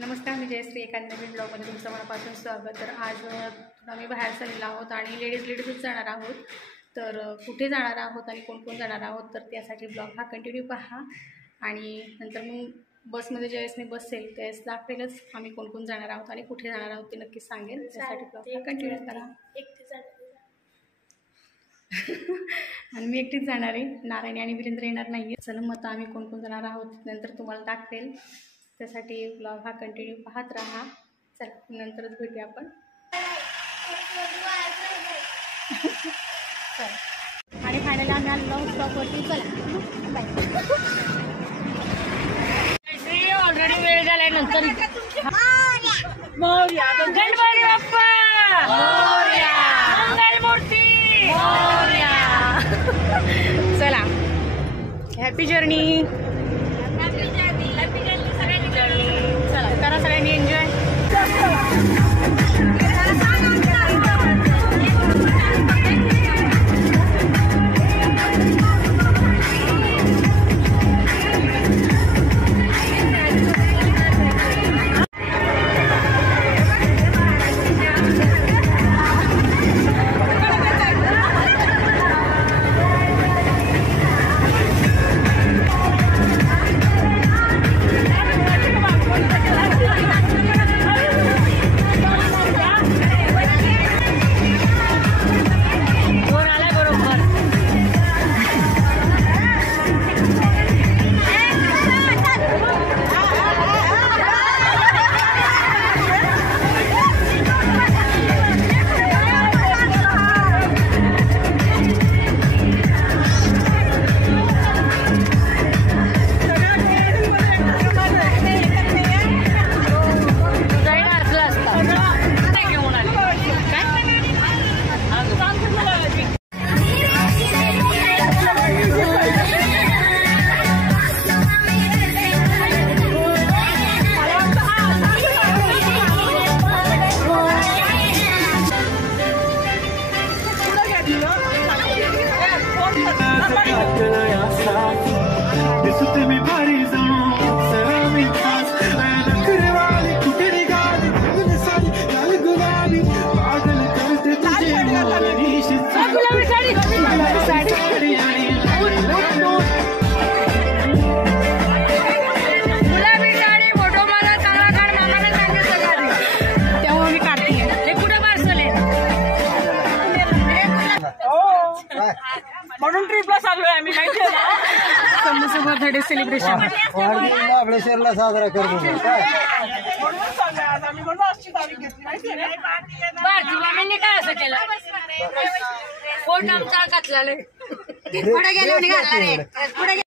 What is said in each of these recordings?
नमस्कार, मी जयश्री. एका नवीन ब्लॉगमध्ये तुमचं मनापासून स्वागत. तर आज आम्ही बाहेर चाललेलो आहोत आणि लेडीजच जाणार आहोत. तर कुठे जाणार आहोत आणि कोण कोण जाणार आहोत तर त्यासाठी ब्लॉग हा कंटिन्यू पहा. आणि नंतर मग बसमध्ये ज्यावेळेस मी बसेल त्यावेळेस दाखवेलच आम्ही कोण कोण जाणार आहोत आणि कुठे जाणार आहोत ते नक्कीच सांगेल. त्यासाठी ब्लॉग हा कंटिन्यू करा. आणि मी एकटीच जाणार आहे, नारायणी आणि वीरेंद्र येणार नाही आहे. चला मग आम्ही कोण कोण जाणार आहोत नंतर तुम्हाला दाखवेल. त्यासाठी ब्लॉग हा कंटिन्यू पाहत राहा. चला नंतरच भेटूया आपण. चला आणि फायनली आम्ही आलो स्टॉपवरती. चला बाय. ऑलरेडी वेळ झालाय. नंतर गणपती बाप्पा मोरया, मंगलमूर्ती मोरया. चला हॅपी जर्नी. चला करा सगळ्यांनी एन्जॉय. म्हणून ट्रिपला चाललोय आम्ही. माहिती आहे ना, बर्थडे सेलिब्रेशन महाबळेश्वरला साजरा करतो. म्हणून चाललोय आज आम्ही. म्हणून आजची तारीख घेतली. माहिती आहे ना, काय असं केलं. कोण आमचा घातलेलं पुढे गेले घातला पुढे.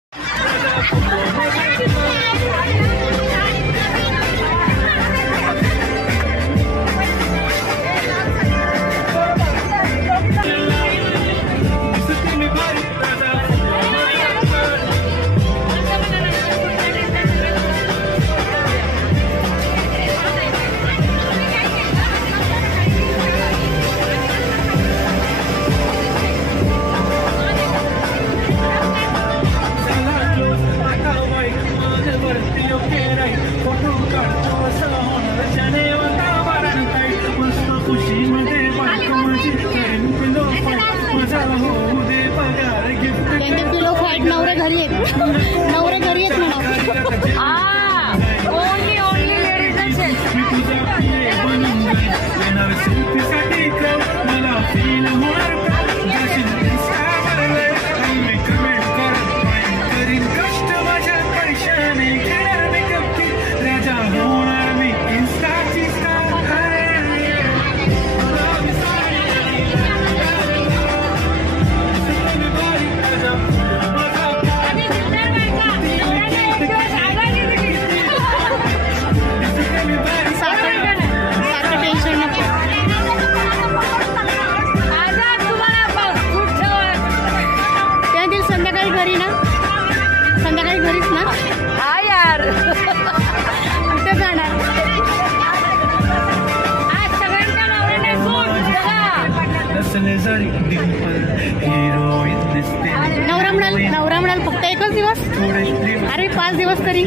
5 दिवस तरी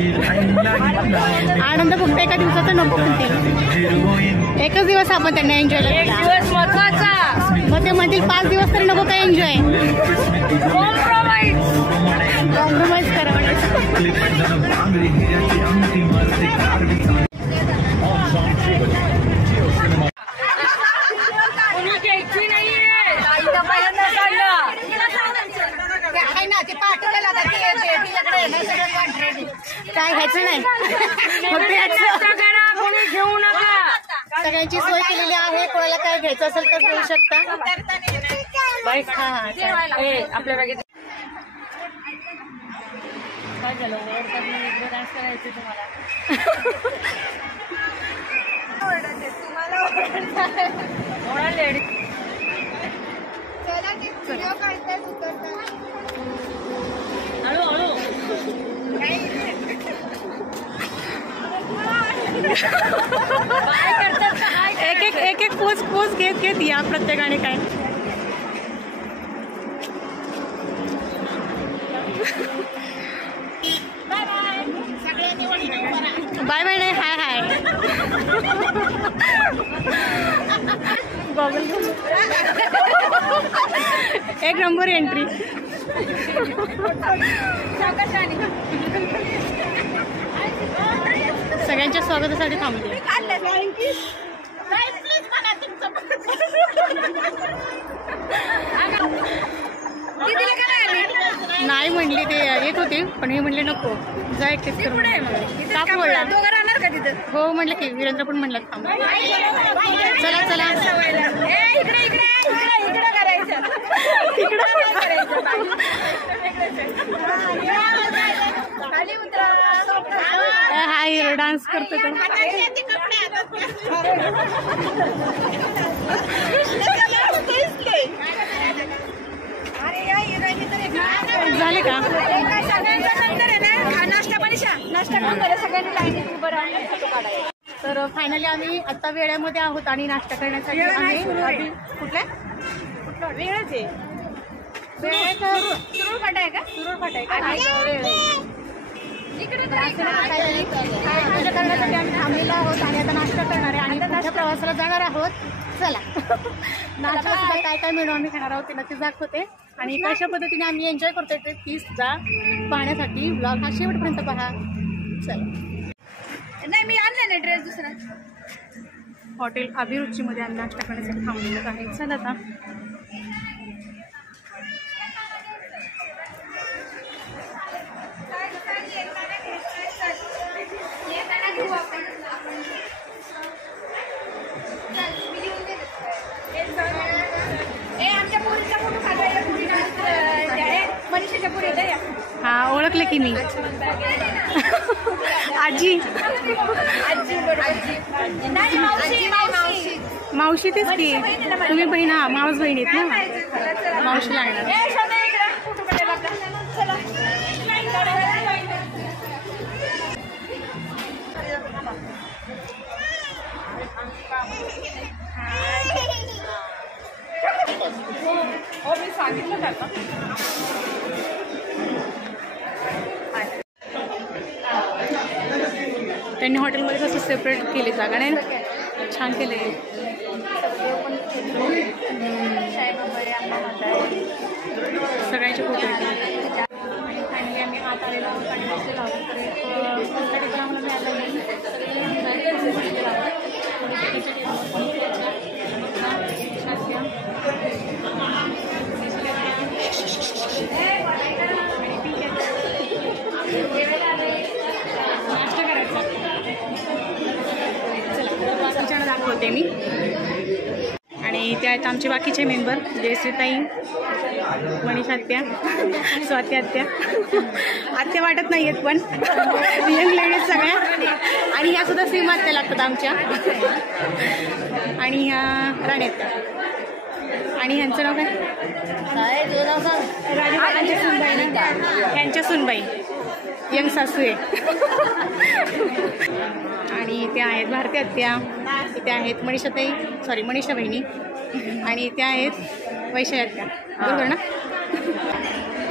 आनंद फक्त एका दिवसाचा नको म्हणते. एकच दिवस आपण त्यांना एन्जॉय दिवस महत्वाचा. मग ते म्हणतील 5 दिवस तरी नको काय एन्जॉय. कॉम्प्रोमाइज करा काय घ्यायचं नाही. घेऊ नका. सगळ्यांची सोय केलेली आहे. कोणाला काय घ्यायचं असेल तर घेऊ शकता. आपल्या बॅगेत काय झालं डान्स करायचं तुम्हाला. एक एक पोच घेत या प्रत्येकाने काय. बाय बाय नाही. हाय हाय. गॉगल एक नंबर एंट्री. सगळ्यांच्या स्वागतासाठी थांबले. नाही म्हणली ते येत होते पण हे म्हणले नको जा एकटेच बोलला. हो म्हटलं की वीरेंद्र पण म्हणलं थांब. चला चला हा हिरो डान्स करतो तो. झाले का तर फायनली आम्ही आता वेळेमध्ये आहोत आणि नाश्ता करण्यासाठी आम्ही कुठल्या वेळच आहे. सुरूळ फाटा आहे का? सुरूळ फाटा आहे का? पूजा करण्यासाठी आम्ही थांबलेलो आहोत आणि आता नाश्ता करणार आहे आणि पुढच्या प्रवासाला जाणार आहोत. चला नाश्ता सुद्धा काय काय मेनू आम्ही खाणार आहोत ते नक्कीच दाखवते आणि कशा पद्धतीने आम्ही एन्जॉय करतोय ते ती सुद्धा पाहण्यासाठी ब्लॉग हा शेवटपर्यंत पहा. चला. नाही मी आणला ना ड्रेस दुसरा. हॉटेल अभिरुचीमध्ये आम्ही नाश्ता करण्यासाठी थांबलेलो आहे. चला आता हा ओळखले की मी. आजी मावशी तेच की तुम्ही बहीण. हा मावस बहीण आहेत ना. मावशीला आणणार. मी सांगितलं त्यांना. त्यांनी हॉटेलमध्ये कसं सेपरेट केली जागा नाही ना. छान केले. सगळ्यांचे फोटो येतात. आणि फायनली आम्ही आत आलेलो आहोत आणि बसलेलो आहोत. तर आम्हाला मिळालं दाखवते मी. आणि त्यात आमचे बाकीचे मेंबर जयश्रीताई, मनीषा आत्या, स्वाती आत्या. आत्या वाटत नाही आहेत पण यंग लेडीज सगळ्या. आणि ह्या सुद्धा सीमा आत्या लागतात आमच्या. आणि ह्या राणी आत्या. आणि ह्यांचं नाव काय? राजूच्या सुनबाई ना. त्यांच्या सुनबाई यंग सासू आहे. आणि त्या आहेत भारती आत्या. त्या आहेत मनीषा बहिणी. आणि त्या आहेत वैशाली आत्या. बरोबर ना.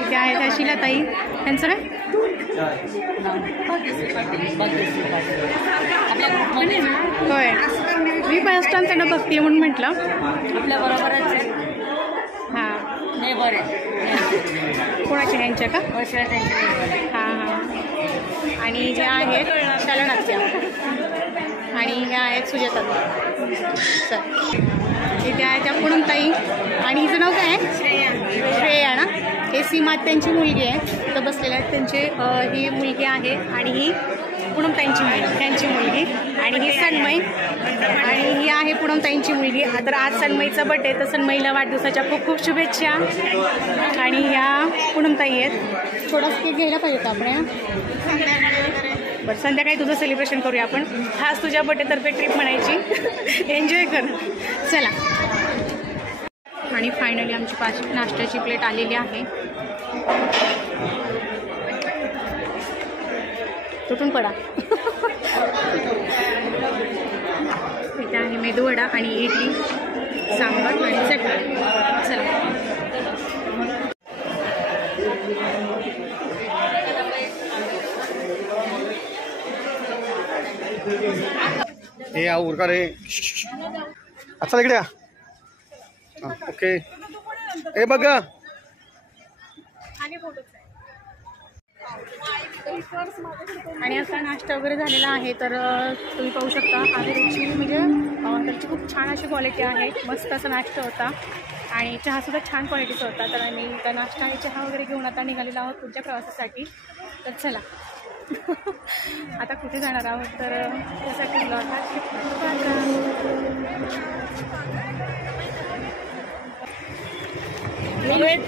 त्या आहेत शीलाताई. त्यांचं काय होय, मी फर्स्ट टाइम त्यांना बघते म्हणून म्हटलं. आपल्या बरोबरच आहे. हां, नाही बरे कोणाच्या ह्यांच्या का? हां हां. आणि ज्या आहेत शालनाच्या आणि ह्या आहेत सुजाता. चल, इथे आहे त्या पूनमताई. आणि हिचं नाव काय आहे? श्रेया ना. हे सीमा त्यांची मुलगी आहे, तिथं बसलेल्या आहेत. त्यांचे ही मुलगी आहे आणि ही पूनमताईंची मुलगी, त्यांची मुलगी. आणि ही सन्मयी आणि ही आहे पूनमताईंची मुलगी. तर आज सन्मयीचा बड्डे, तर सन्मयीला वाढदिवसाच्या खूप खूप शुभेच्छा. आणि ह्या पूनमताई आहेत. थोडासा केक घ्यायला पाहिजे होता आपण. बरं, संध्याकाळी तुझं सेलिब्रेशन करूया आपण. खास तुझ्या बड्डेतर्फे ट्रिप म्हणायची. एन्जॉय कर. चला. आणि फायनली आमची नाश्त्याची प्लेट आलेली आहे. तुटून पडा. इथे आहे मेदूवडा आणि इडली, सांबार आणि चटणी. चला. हे उरका रे. अच्छा इकडे या. ओके. हे बघ. आणि असा नाश्ता वगैरे झालेला आहे. तर तुम्ही पाहू शकता आगरीची म्हणजे त्याची खूप छान अशी क्वालिटी आहे. मस्त असा नाश्ता होता आणि चहासुद्धा छान क्वालिटीचा होता. तर आम्ही त्या नाश्ता आणि चहा वगैरे घेऊन आता निघालेलो आहोत पुढच्या प्रवासासाठी. तर चला. आता कुठे जाणार आहोत तर त्यासाठी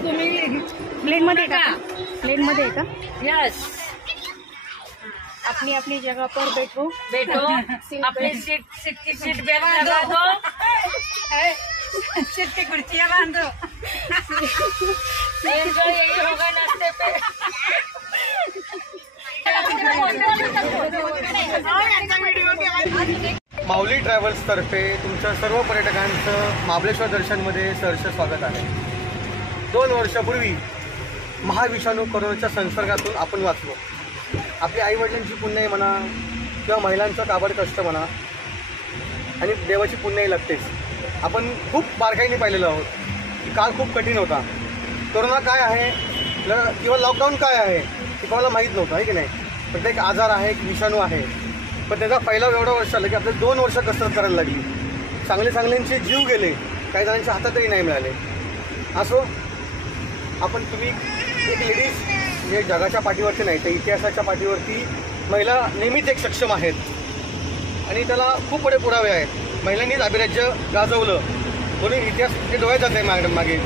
तुम्ही प्लेनमध्ये का? प्लेनमध्ये आहे का? यस. अपनी अपनी जगह पर बैठो अपनी सीट की सीट बेल्ट लगा दो. सीट की कुर्सियाँ बांधो. एंजॉय यही होगा नाश्ते पे. माऊली ट्रॅव्हल्स तर्फे तुमच्या सर्व पर्यटकांचं महाबळेश्वर दर्शनमध्ये सहर्ष स्वागत आहे. 2 वर्षापूर्वी महाविषाणू कोरोनाच्या संसर्गातून आपण वाचलो. आपल्या आईवडिलांची पुण्याई म्हणा किंवा महिलांचं काबड कष्ट म्हणा आणि देवाची पुण्याई लागतेच. आपण खूप बारकाईने पाहिलेलो आहोत की काळ खूप कठीण होता. कोरोना काय आहे किंवा लॉकडाऊन काय आहे हे कोणाला माहीत नव्हतं, आहे की नाही. प्रत्येक आजार आहे, एक विषाणू आहे. पण त्याचा फैलाव एवढा वर्ष आला की आपल्याला 2 वर्ष कसरत करायला लागली. चांगले जीव गेले, काही जणांच्या हातातही नाही मिळाले. असो, आपण तुम्ही एक लेडीज म्हणजे जगाच्या पाठीवरती नाही तर इतिहासाच्या पाठीवरती महिला नेहमीच एक सक्षम आहेत आणि त्याला खूप पुढे पुरावे आहेत. महिलांनीच अभिराज्य गाजवलं म्हणून इतिहास ते डोळ्यात जात आहे मागे.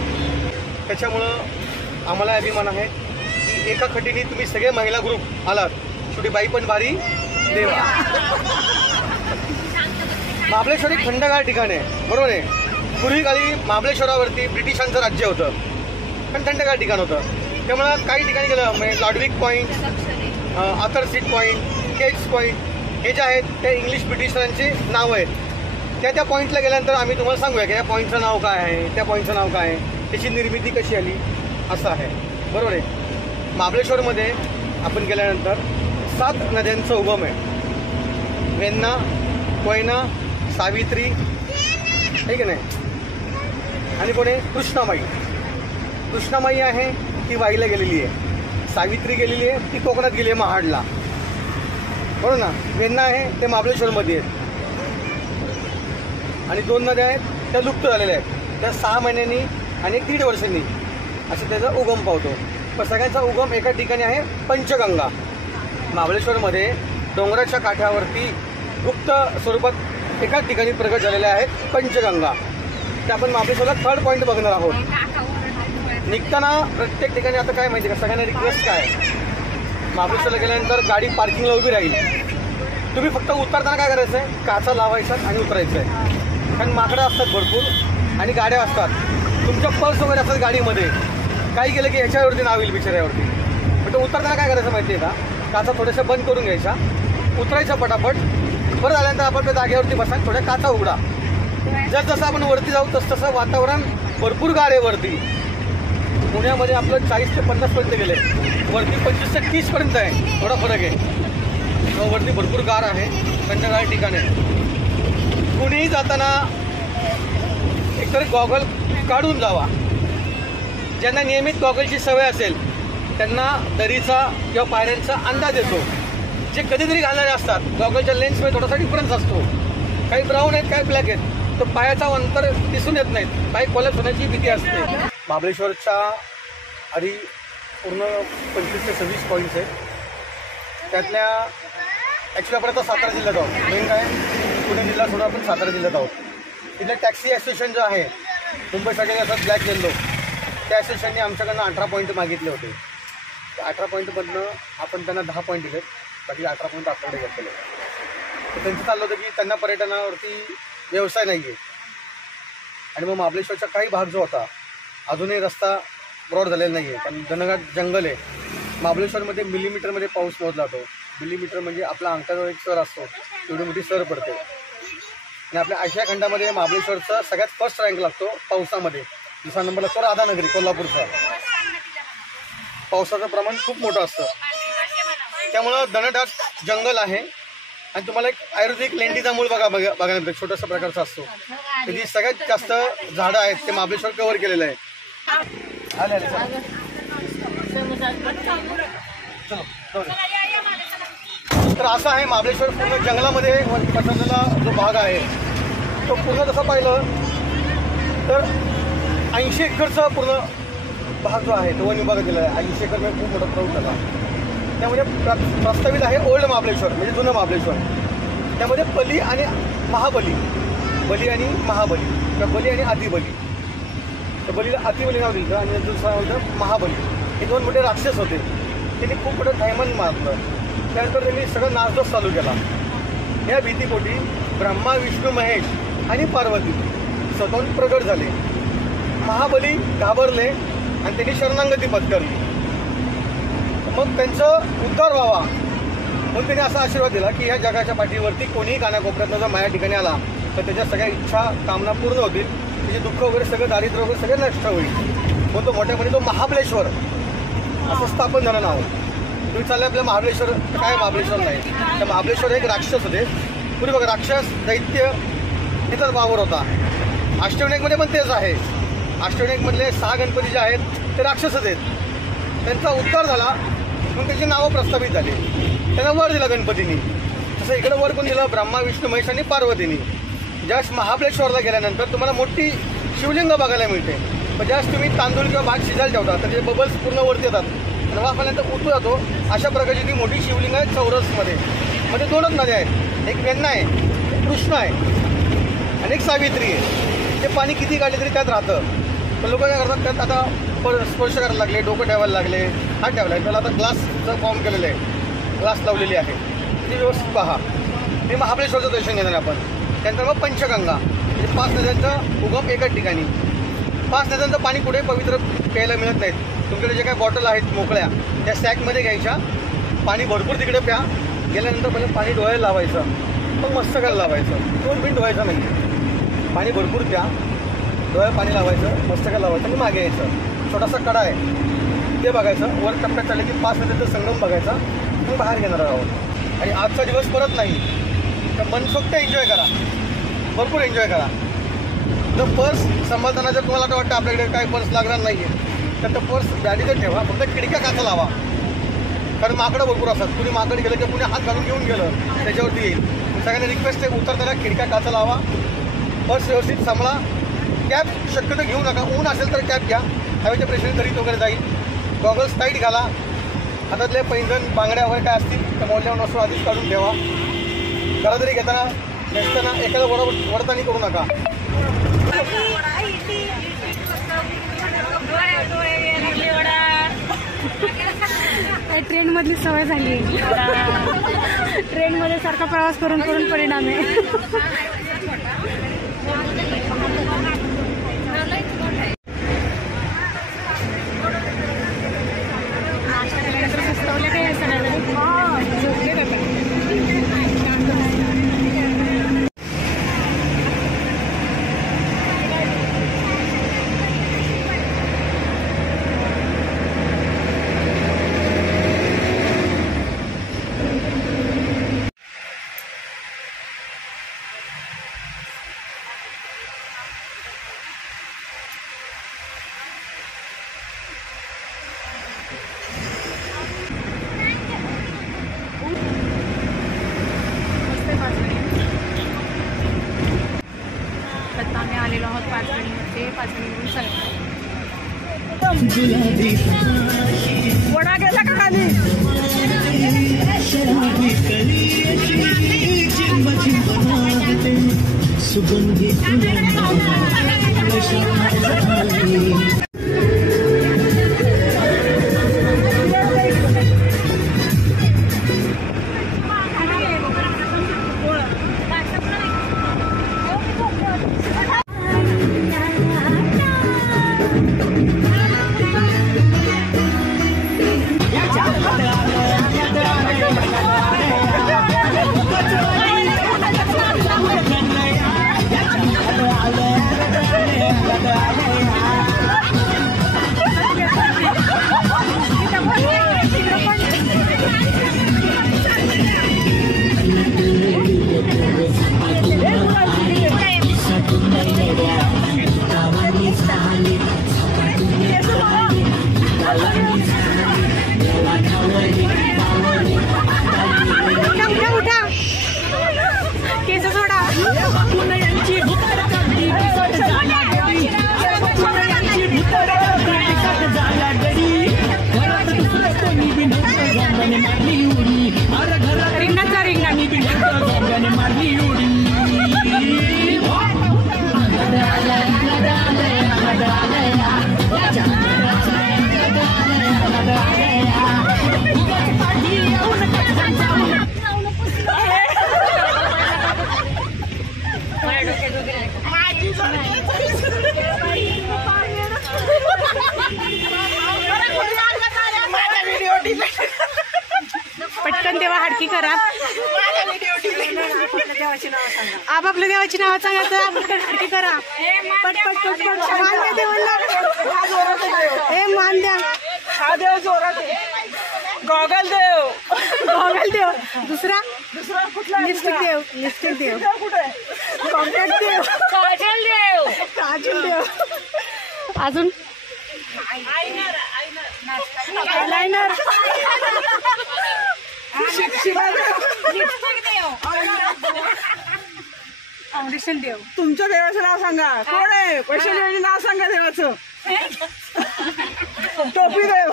त्याच्यामुळं आम्हाला अभिमान आहे की एका खटीने तुम्ही सगळे महिला ग्रुप आलात. शेवटी बाई पण बारी देवा. महाबळेश्वर एक थंडगार ठिकाण आहे, बरोबर आहे. पूर्वी काळी महाबळेश्वरावरती ब्रिटिशांचं राज्य होतं पण थंडगार ठिकाण होतं. त्यामुळं काही ठिकाणी गेलं म्हणजे Lodwick Point, Arthur Seat Point, Kate's Point हे जे आहेत ते इंग्लिश ब्रिटिशरांची नावं आहेत. त्या पॉईंटला गेल्यानंतर आम्ही तुम्हाला सांगूया की या पॉईंटचं नाव काय आहे, त्या पॉईंटचं नाव काय आहे, त्याची निर्मिती कशी आली, असं आहे, बरोबर आहे. महाबळेश्वरमध्ये आपण गेल्यानंतर 7 नद्यांचा उगम आहे. वेण्णा, कोयना, सावित्री, आहे की नाही. आणि कोण आहे? कृष्णामाई. कृष्णामाई आहे ती वाईला गेलेली आहे. सावित्री गेलेली आहे ती कोकणात गेली आहे महाडला, बरोबर ना. वेण्णा आहे ते महाबळेश्वरमध्ये आहेत. आणि 2 नद्या आहेत त्या लुप्त झालेल्या आहेत. त्या 6 महिन्यांनी आणि 1.5 वर्षांनी असं त्याचा उगम पावतो. पण सगळ्यांचा उगम एका ठिकाणी आहे, पंचगंगा. महाबळेश्वरमध्ये डोंगराच्या काठावरती गुप्त स्वरूपात एकाच ठिकाणी प्रगट झालेल्या आहेत पंचगंगा. त्या आपण महाबळेश्वरला 3rd पॉईंट बघणार आहोत. निघताना प्रत्येक ठिकाणी आता काय माहिती का, सगळ्यांना रिक्वेस्ट काय, महाबळेश्वरला गेल्यानंतर गाडी पार्किंगला उभी राहील. तुम्ही फक्त उतरताना काय करायचं आहे, काचा लावायचा आणि उतरायचं आहे. कारण माकडं असतात भरपूर आणि गाड्या असतात, तुमच्या पर्स वगैरे असतात गाडीमध्ये. काही गेलं की ह्याच्यावरती नाव येईल बिचाऱ्यावरती. पण उतरताना काय करायचं माहिती आहे का, काचा थोड्याशा बंद करून घ्यायच्या, उतरायचं पटापट. बरं झाल्यानंतर आपण त्या जागेवरती बसा, थोड्या काचा उघडा. जसं आपण वरती जाऊ तसं वातावरण भरपूर गाड्यावरती पुण्यामध्ये आपलं 40 ते 50पर्यंत गेले, वरती 25 ते 30पर्यंत आहे, थोडा फरक आहे. वरती भरपूर गार आहे, थंडगार ठिकाण आहे. कुणीही जाताना एकतर गॉगल काढून जावा. ज्यांना नियमित गॉगलची सवय असेल त्यांना दरीचा किंवा पायऱ्यांचा अंदाज येतो. जे कधीतरी घालणारे असतात गॉगलच्या लेन्समध्ये थोडासा डिफरन्स असतो, काही ब्राऊन आहेत काही ब्लॅक आहेत, तर पायाचा अंतर दिसून येत नाहीत, पाय कोलॅप्स होण्याची भीती असते. महाबळेश्वरच्या आधी पूर्ण 25 ते 26 पॉईंट्स आहेत. त्यातल्या ॲक्च्युली आपण आता सातारा जिल्ह्यात आहोत. मेन काय पुणे जिल्हा सोडून आपण सातारा जिल्ह्यात आहोत. तिथलं टॅक्सी ॲसोसिएशन जे आहे मुंबईसाठी असं ब्लॅक येल्लो, त्या ॲसोसिएशनने आमच्याकडनं 18 पॉईंट मागितले होते. त्या 18 पॉईंटमधनं आपण त्यांना 10 पॉईंट दिलेत, बाकी 18 पॉईंट आपल्याकडे घेतलेले. तर त्यांचं चाललं होतं की त्यांना पर्यटनावरती व्यवसाय नाही आहे. आणि मग महाबळेश्वरचा काही भाग जो होता अजूनही रस्ता ब्रॉड झालेला नाही आहे, पण घनघाट जंगल आहे. महाबळेश्वरमध्ये मिलीमीटरमध्ये पाऊस मोजला जातो. मिलीमीटर म्हणजे आपला अंगठाजवळ एक सर असतो, एवढी मोठी सर पडते. आणि आपल्या आशिया खंडामध्ये महाबळेश्वरचा सगळ्यात फर्स्ट रँक लागतो पावसामध्ये. दुसरा नंबर लागतो राधानगरी कोल्हापूरचा. पावसाचं प्रमाण खूप मोठं असतं, त्यामुळं घनदाट जंगल आहे. आणि तुम्हाला एक आयुर्वेदिक लेंडीचा मूळ बघायला मिळतो, छोटासा प्रकारचा असतो. त्याची सगळ्यात जास्त झाडं आहेत ते महाबळेश्वर कव्हर केलेलं आहे. तर असं आहे महाबळेश्वर पूर्ण जंगलामध्ये पसरलेला जो भाग आहे तो पूर्ण तसं पाहिलं तर 80 एकरचा पूर्ण भाग जो आहे तो वन विभागात दिला आहे. 80 एकर म्हणजे खूप मोठा प्रौढ झाला. त्यामध्ये प्रस्तावित आहे ओल्ड महाबळेश्वर म्हणजे जुनं महाबळेश्वर. त्यामध्ये बली आणि महाबली, बली आणि महाबली किंवा बली आणि अतिबली. तर बलीला अतिबली नाव दिलं आणि दुसरा होतं महाबली. हे दोन मोठे राक्षस होते. त्यांनी खूप मोठं थैमान मारलं. त्यानंतर त्यांनी सगळं नासधूस चालू केला. या भीतीपोटी ब्रह्मा विष्णू महेश आणि पार्वती स्वतःहून प्रगट झाले. महाबली घाबरले आणि त्यांनी शरणागती पत्करली. मग त्यांचं उद्धार व्हावा म्हणून त्यांनी असा आशीर्वाद दिला की ह्या जगाच्या पाठीवरती कोणीही कानाकोपऱ्यातनं जर माझ्या ठिकाणी आला तर त्याच्या सगळ्या इच्छा कामना पूर्ण होतील, त्याचे दुःख वगैरे सगळं दारिद्र्य वगैरे सगळं नष्ट होईल. म्हणून तो मोठ्यापणे तो महाबळेश्वर असं स्थापन झालं नाव. तुम्ही चाललं आपल्या महाबळेश्वर, काय महाबळेश्वर नाही, तर महाबळेश्वर एक राक्षस होते. पुढे बघा राक्षस दैत्य इथंच वावर होता. अष्टविनायकमध्ये पण तेच आहे. अष्टविनायकमधले 6 गणपती जे आहेत ते राक्षसच आहेत. त्यांचा उद्धार झाला म्हणून त्याची नावं प्रस्थापित झाली. त्यांना वर दिला गणपतींनी. तसं इकडं वर पण दिलं ब्रह्मा विष्णू महेश आणि पार्वतींनी. ज्यावेळेस महाबळेश्वरला गेल्यानंतर तुम्हाला मोठी शिवलिंग बघायला मिळते. पण ज्यावेळेस तुम्ही तांदूळ किंवा भात शिजायला ठेवता तर ते बबल्स पूर्ण वरती येतात आणि वाफ आल्यानंतर उठू जातो. अशा प्रकारची ती मोठी शिवलिंग आहे चौरसमध्ये. म्हणजे 2च नद्या आहेत, एक वेण्णा आहे, एक कृष्ण आहे आणि एक सावित्री आहे. ते पाणी किती काढले तरी त्यात राहतं. पण लोक काय करतात, त्यात आता स्पर्श करायला लागले, डोकं ठेवायला लागले, हात ठेवला आहे. त्याला आता ग्लासचं फॉर्म केलेलं आहे, ग्लास लावलेली आहे. ती व्यवस्थित पहा. ते महाबळेश्वरचं दर्शन घेणार आपण. त्यानंतर मग पंचगंगा म्हणजे 5 नद्यांचा उगम एकाच ठिकाणी. 5 नद्यांचं पाणी कुठे पवित्र प्यायला मिळत नाहीत. तुमच्याकडे जे काही बॉटल आहेत मोकळ्या त्या सॅकमध्ये घ्यायच्या, पाणी भरपूर तिकडे प्या. गेल्यानंतर पहिले पाणी डोळ्याला लावायचं, मग मस्तकाला लावायचं. 2 मिनिट धुवायचं नाही, पाणी भरपूर प्या, डोळ्याला पाणी लावायचं, मस्तकाला लावायचं आणि मागे यायचं. छोटासा कडा आहे ते बघायचं. वर टप्प्यात चालले की 5 नद्यांचा संगम बघायचा, मग बाहेर घेणार आहोत. आणि आजचा दिवस परत नाही तर मनसोक्त एन्जॉय करा, भरपूर एन्जॉय करा. जर पर्स सांभाळताना जर तुम्हाला आता वाटतं आपल्याकडे काही पर्स लागणार नाही आहे तर पर्स बॅगेतच ठेवा. फक्त खिडक्या काचा लावा, कारण माकडं भरपूर असतात. कुणी माकड गेलं किंवा कुणी हात घालून घेऊन गेलं त्याच्यावरती येईल. सगळ्यांना रिक्वेस्ट आहे उतरताना खिडक्या काचा लावा, पर्स व्यवस्थित सांभाळा. कॅब शक्यतो घेऊ नका. ऊन असेल तर कॅब घ्या, हवेच्या प्रेशर तरी वगैरे जाईल. गॉगल्स टाईट घाला. हातातले पैंजण बांगड्या वगैरे काय असतील तर मोडल्यावर नसतो आधीच काढून ठेवा. घरा जरी घेताना नेसताना एखादा वडतानी करू नका. ट्रेनमधली सवय झाली. ट्रेनमध्ये सारखा प्रवास करून करून परिणाम आहे. पाचगणीमध्ये पाचगणीवरून सांगतात. वडा गेला का खाली? सुगंधी पटकन देवा हाडकी करा. आपापल्या देवाची नाव सांगायचं. हाडकी करा. पट पट पट पट. मान द्या देवाला. हे मान द्या. हा देव जोरात आहे. गॉगल देव. गॉगल देव. दुसरा कुठला? लिपस्टिक देव. लिपस्टिक देव. कुठे? कॉन्टॅक्ट देव. काजल देव. काजल देव. अजून आयलाइनर. फाउंडेशन देव. तुमच्या देवाचं नाव सांगा. कोण आहे? पैसे देवाचे नाव सांगा देवाचं. टोपी देव.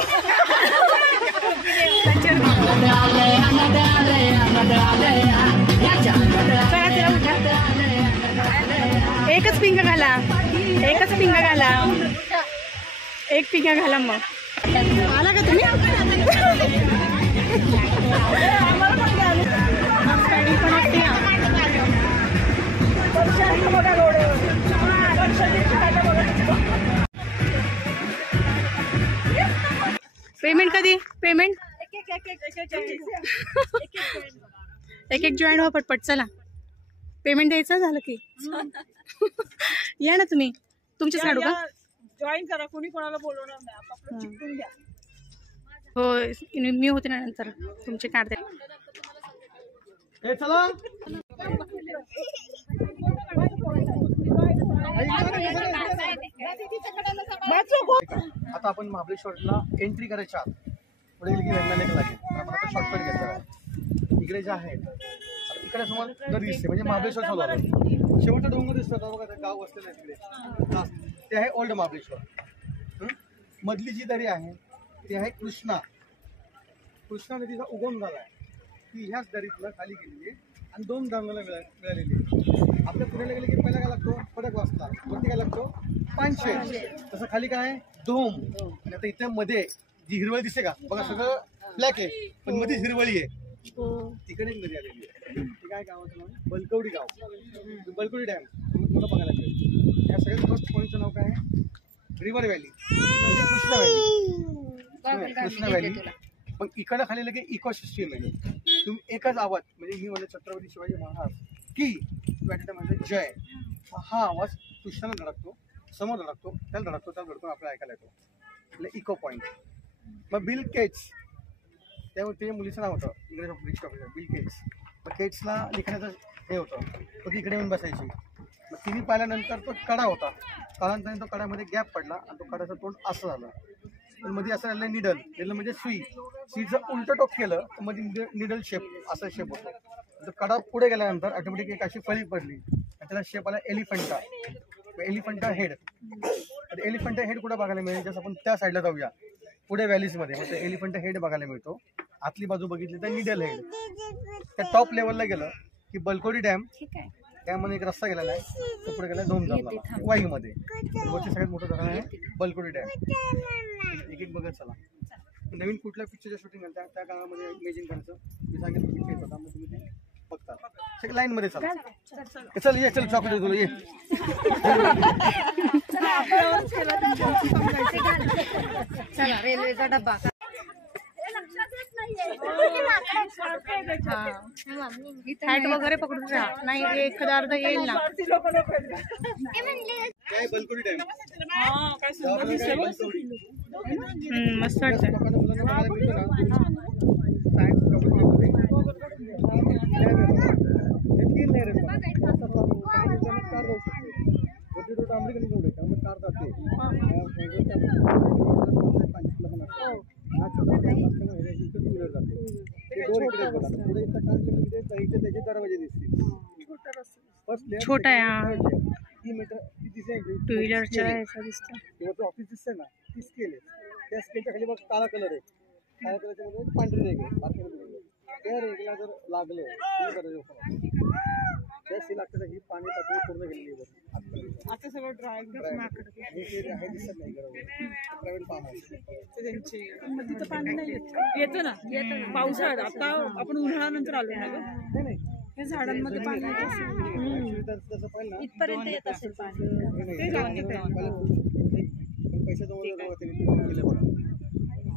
एकच पिंग घाला. एकच पिंग घाला. एक पिंगा घाला. मग आला का तुम्ही? पण असते. पेमेंट कधी? पेमेंट एक एक जॉईन व्हा पटपट. चला पेमेंट द्यायचं झालं की या ना तुम्ही. तुमचीच काढू का? जॉईन करा. कोणी कोणाला बोलवणार नाही. आपापलं चिकटून घ्या. हो मी होते ना नंतर तुमचे काढते. चला आता आपण महाबळेश्वरला एंट्री करायच्या आत पुढे गेली की वेंगला लागेल. आपण आता शॉर्टकट घेतला. इकडे जे आहे इकडे समोर दरी दिसते म्हणजे महाबळेश्वर चालू आहे. शेवटचा डोंगर दिसतो बघा. गाव वसलेलं आहे तिकडे. ते आहे ओल्ड महाबळेश्वर. मधली जी दरी आहे ती आहे कृष्णा. कृष्णा नदीचा उगम झाला आहे. ती ह्याच दरीतनं खाली गेलेली आहे आणि 2 गंगाला मिळालेली आहे. आपल्या पुण्याला गेले की पहिला काय लागतो? फडक वाजता. वरती काय लागतो? पानशे. तसं खाली काय आहे? धोम. आणि आता इथे मध्ये जी हिरवळ दिसते का बघा. सगळं ब्लॅक आहे पण मध्ये हिरवळी आहे. तिकडे एक नदी आलेली आहे. ती काय गावाचं नाव? बलकवडी गाव. बलकवडी डॅम तुला बघायला मिळेल. या सगळ्यात फर्स्ट पॉईंटचं नाव काय आहे? रिव्हर व्हॅली म्हणजे कृष्णा व्हॅली. कृष्णा व्हॅली. मग इकडं खाली लगे इकोसिस्टीम आहे. तुम्ही एकच आवाज म्हणजे मी म्हणलं छत्रपती शिवाजी महाराज की म्हणजे जय हा आवाज कृष्णाला धडकतो. समोर धडकतो. त्याला धडकतो. त्याला धडकून आपल्याला ऐकायला येतो. म्हणजे इको पॉईंट. मग बिल केट्स त्यामुळे ते मुलीचं नाव होतं इंग्रज ब्रिटिश ऑफिसर बिल केट्स. मग केट्सला लिखण्याचं हे होतं. तो इकडे येऊन बसायची. मग तिने पाहिल्यानंतर तो कडा होता. कालांतराने तो कड्यामध्ये गॅप पडला आणि तो कड्याचं तोंड असं झालं. पण मध्ये असं झालं निडल. निडल म्हणजे सुई. सुईचं उलटं टोक केलं तर मध्ये निडल शेप असा शेप होतो. तर कडा पुढे गेल्यानंतर ऑटोमॅटिक एक अशी फळी पडली आणि त्याला शेप आला एलिफंटा. एलिफंटा हेड. एलिफंटा हेड कुठं बघायला मिळेल, जसं आपण त्या साईडला जाऊया पुढे व्हॅलीजमध्ये, मग ते एलिफंटा हेड बघायला मिळतो. आतली बाजू बघितली तर निडल हेड. त्या टॉप लेवलला गेलं की बलकोडी डॅम, त्यामध्ये एक रस्ता गेलेला आहे, तो पुढे गेला दोनजामला वाईमध्ये. वरती सगळ्यात मोठं धरण आहे बलकोडी डॅम. एक एक बघत चला. नवीन कुठल्या पिक्चरच्या शूटिंग त्या काळामध्ये इमेजिन करायचं मी सांगितलं पिक्चर होता, मग तुम्ही ते बघता. सगळं लाईनमध्ये चला. चल ये, चल चॉकलेट तुला ये. चला रेल्वेचा डब्बा. हॅट वगैरे पकडून राहा, नाही एखादा अर्धा येईल ना. काय बलकोडी डॅम मस्त वाटतं. छोटा आहे हा, 2 व्हीलरच्या ह्याचा दिसतो. ऑफिस दिसतंय ना, ती स्केल आहे. त्या स्केलच्या खाली बघ काळा कलर आहे, काळ्या कलरच्या मध्ये पांढरी रेग आहे. त्या रेगला जर लागलं त्या स्केल लागण्यासाठी पाणी पातळी पूर्ण गेलेली आहे. आता सगळं ड्राय दिसत नाही प्रायव्हेट फार्म आहे त्यांची. तिथं पाणी नाही येतं ना पावसाळ्यात. आता आपण उन्हाळ्यानंतर आलो ना गं, हे झाडांमध्ये पाणी येत असेल. इथपर्यंत येत असेल पाणी. ते जाऊन येते. पैसे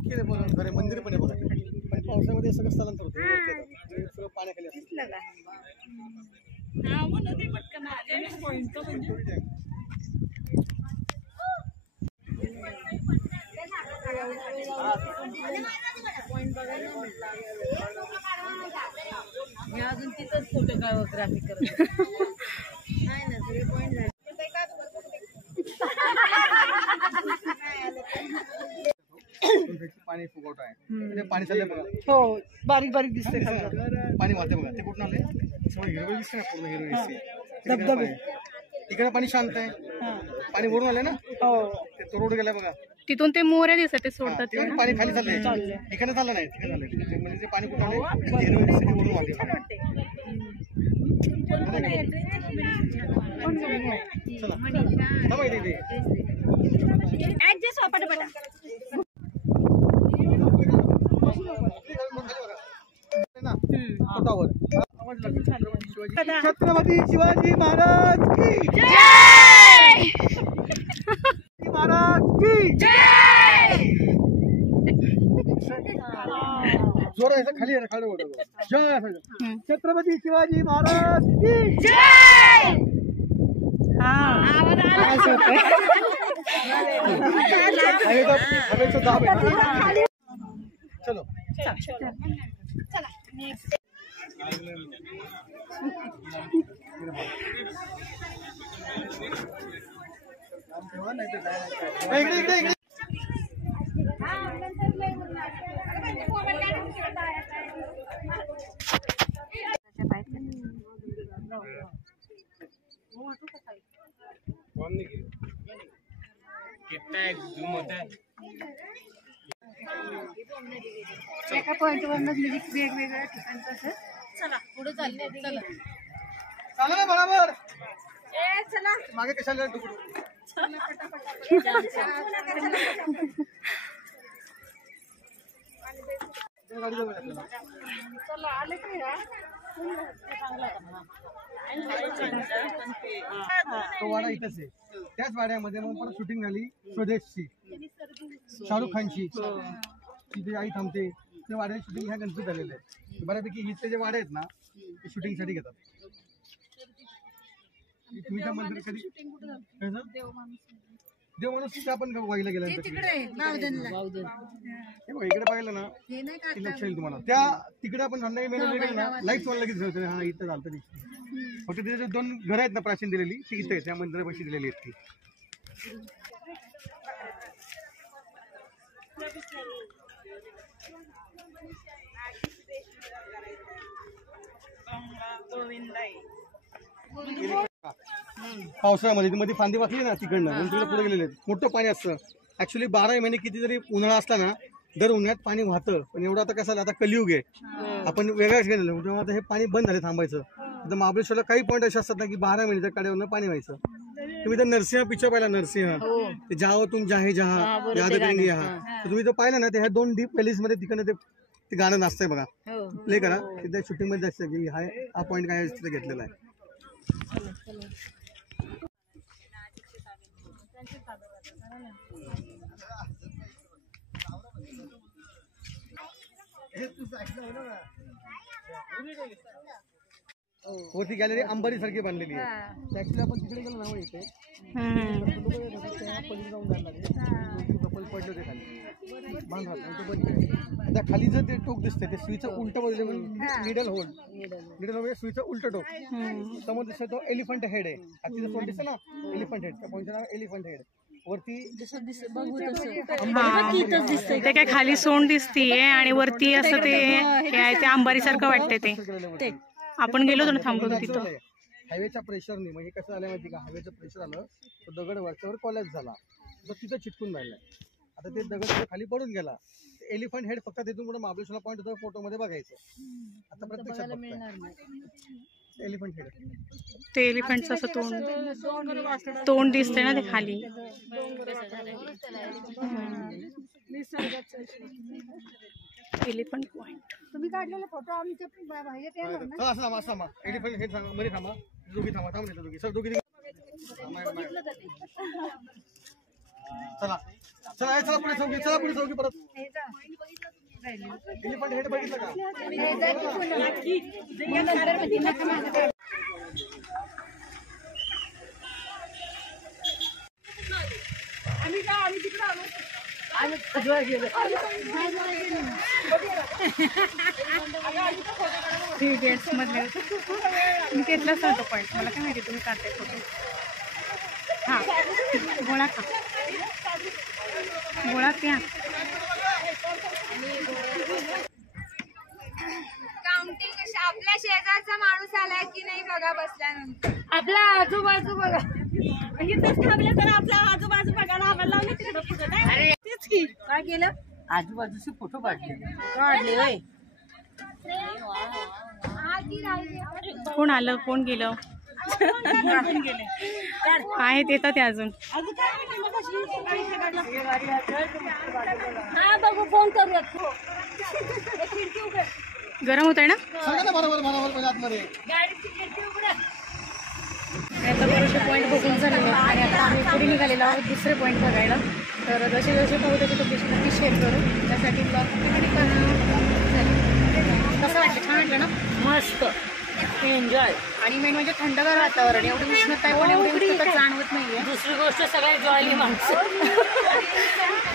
केले बघा, खरे मंदिर पण आहे बघा. पण पावसामध्ये सगळं स्थलांतर होतं, सगळं पाण्याखाली असतं. मी अजून तिथंच फोटोग्राफी करत नाही ना, सगळे पॉईंट झाले. पाणी फुगवट आहे, पाणी चाललंय बघा. हो, बारीक बारीक दिसते पाणी वाहते बघा. ते कुठून आले, हिरवं दिसते ना, पूर्ण हिरवं दिसते. धबधबे. तिकडे पाणी शांत आहे, पाणी वरून आले ना. हो, तो रोड गेला बघा, तिथून ते मोहऱ्या दिसत ते सोडतात. पाणी खाली चाललंय, इकडे चाललं नाही, तिकडे झालं. म्हणजे ते पाणी कुठं आले, हिरवं दिसते, ते वरून वाहते. चला छत्रपती शिवाजी महाराज की जय. महाराज की जय. जोरायचं खाली आहे, खाली होतं. जय छत्रपती शिवाजी महाराज की जय. चलो इकडे इकडे इकडे. एका पॉइंटवरनच वेगवेगळ्या ठिकाणचं. चला पुढे चालले. चला चाला ना बरोबर. चला मागे कशाला तुकडू. चला आले का या? तो वाडा इथंच आहे. त्याच वाड्यामध्ये मग परत शूटिंग झाली स्वदेशची, शाहरुख खानची. तिथे आई थांबते. त्या वाड्याची शूटिंग ह्या गणपती झालेलं आहे. बऱ्यापैकी इथले जे वाडे आहेत ना ते शूटिंगसाठी घेतात. तुम्ही त्या मंदिर कधी देव माणूस आपण वाईला गेला इकडे पाहिलं ना की लक्ष येईल तुम्हाला. त्या तिकडे आपण संध्याकाळी मेनू ना लाईट वन लगेच होते. हा इथं झालं तरी फक्त तिथे 2 घरं आहेत ना प्राचीन दिलेली, ती इथे त्या मंदिरापाशी दिलेली आहेत ती. पावसाळ्यामध्ये मध्ये फांदी वाकली ना तिकडनं म्हणून तिकडे पुढे गेलेले आहेत. मोठं पाणी असतं ऍक्च्युली 12 महिने किती जरी उन्हाळा असला ना दर उन्हाळ्यात पाणी वाहतं. पण एवढं आता कसं झालं, आता कलियुग आहे, आपण वेगळाच गेलेलो तेव्हा आता हे पाणी बंद झाले थांबायचं. तर महाबळेश्वरला काही पॉईंट असे असतात ना की 12 महिने त्या कडेवरनं पाणी व्हायचं. तुम्ही तर नरसिंह पिक्चर पाहिला, नरसिंह ते जहां तुम जहे जहां याद करेंगे यहाँ, तर तुम्ही तर पाहिलं ना ते ह्या 2 डीप व्हॅलीज मध्ये तिकडनं ते गाणं नाचतंय बघा, प्ले करा. तिथे शूटिंग मध्ये असतं की हा पॉईंट काय तिथे घेतलेला आहे. वरती गॅलरी अंबारी सारखी बांधलेली आहे. ऍक्च्युली आपण तिकडे गेलो नाव येते कपल पडले होते खाली बांधतात. त्या खाली जर ते टोक दिसते ते सुईचं उलट बाजूला मिडल होल सुईचं उलट टोक समोर दिसतो तो एलिफंट हेड आहे. तिथं तोंड दिसतं ना एलिफंट हेड, त्या पॉईंटचं नाव एलिफंट हेड. वरती ते काय खाली सोंड दिसतीये आणि वरती असं ते आहे ते अंबारी सारखं वाटते. ते आपण गेलो होतो ना, थांबलो होतो तिथं. हायवेच्या प्रेशरने म्हणजे कसं झालं माहिती का, हायवेचं प्रेशर आलं तो दगड वरच्यावर कॉलेज झाला तर तिथं चिटकून राहिलाय. आता ते दगड खाली पडून गेला. एलिफंट हेड फक्त तिथून पुढे महाबळेश्वरला पॉईंट होतं फोटोमध्ये बघायचं. आता प्रत्यक्षात एलिफंट हेड ते एलिफंटचं असं तोंड दिसतंय ना ते खाली. एलिफंट पॉइंट तुम्ही काढलेला फोटो आमच्या एलिफंट हेड सांगा मध्ये थांबा, दोघी थांबा दोघी सर दोघी चला चला चला पुढे चौकी, चला पुढे चौकी परत. एलिफंट हेड बघितलं का? थ्री इडियट्स मधले मी घेतलाच नव्हतो पॉईंट. मला काय माहिती तुम्ही काढताय फोटो. हां गोळा खा, गोळा प्या. काउंटिंग कशी आपल्या शेजारचा माणूस आलाय की नाही बघा बसल्यानंतर. आपला आजूबाजू बघा, इथेच थांबले तर आपला आजूबाजू बघायला आम्हाला लावले तिकडे पुढे. अरे तेच की काय केलं, आजूबाजूचे फोटो काढले. होय. कोण आलं कोण गेलं आहेत, येतात ते अजून. हा बघू फोन करूयात. गरम होत आहे ना. सांगा ना बरोबर आतमध्ये. आता बरेचसे पॉईंट बघून झालेले आणि आता आम्ही पुढे निघालेलो आहोत दुसरे पॉईंट बघायला. तर जसे जसे पाहू त्याची लोकेशन नक्की शेअर करू. त्यासाठी ब्लॉग कसं वाटलं, छान वाटलं ना. मस्त एन्जॉय. आणि मेन म्हणजे थंडगार वातावरण, एवढी उष्णता आहे पण एवढी उष्णता जाणवत नाहीये. दुसरी गोष्ट सगळ्या जॉयली माणसं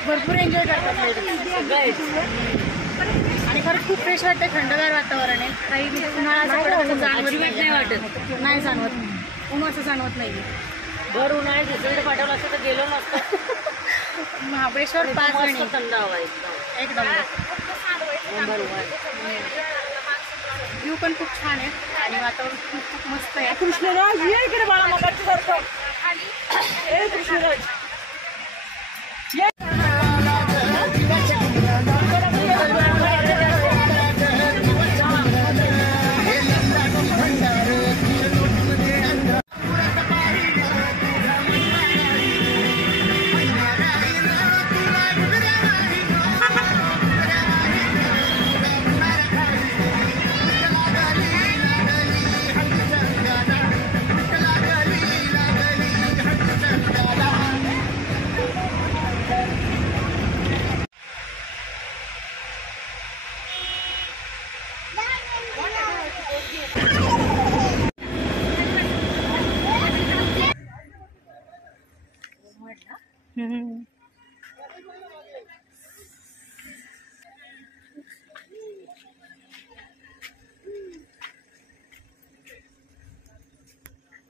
भरपूर एन्जॉय करतात लेडीज. आणि खरंच खूप फ्रेश वाटतं, थंडगार वातावरण आहे. काही उन्हाळा जाणवत नाही वाटत, नाही जाणवत, ऊन असं जाणवत नाही. भर उन्हाळ्यात दुसरीकडे पाठवलं असतं तर गेलो नसतं. महाबळेश्वर 5 महिने थंड हवा एकदम. व्ह्यू पण खूप छान आहे आणि वातावरण खूप खूप मस्त आहे. कृष्णराज ये इकडे बाळा मगाची सारखं. कृष्णराज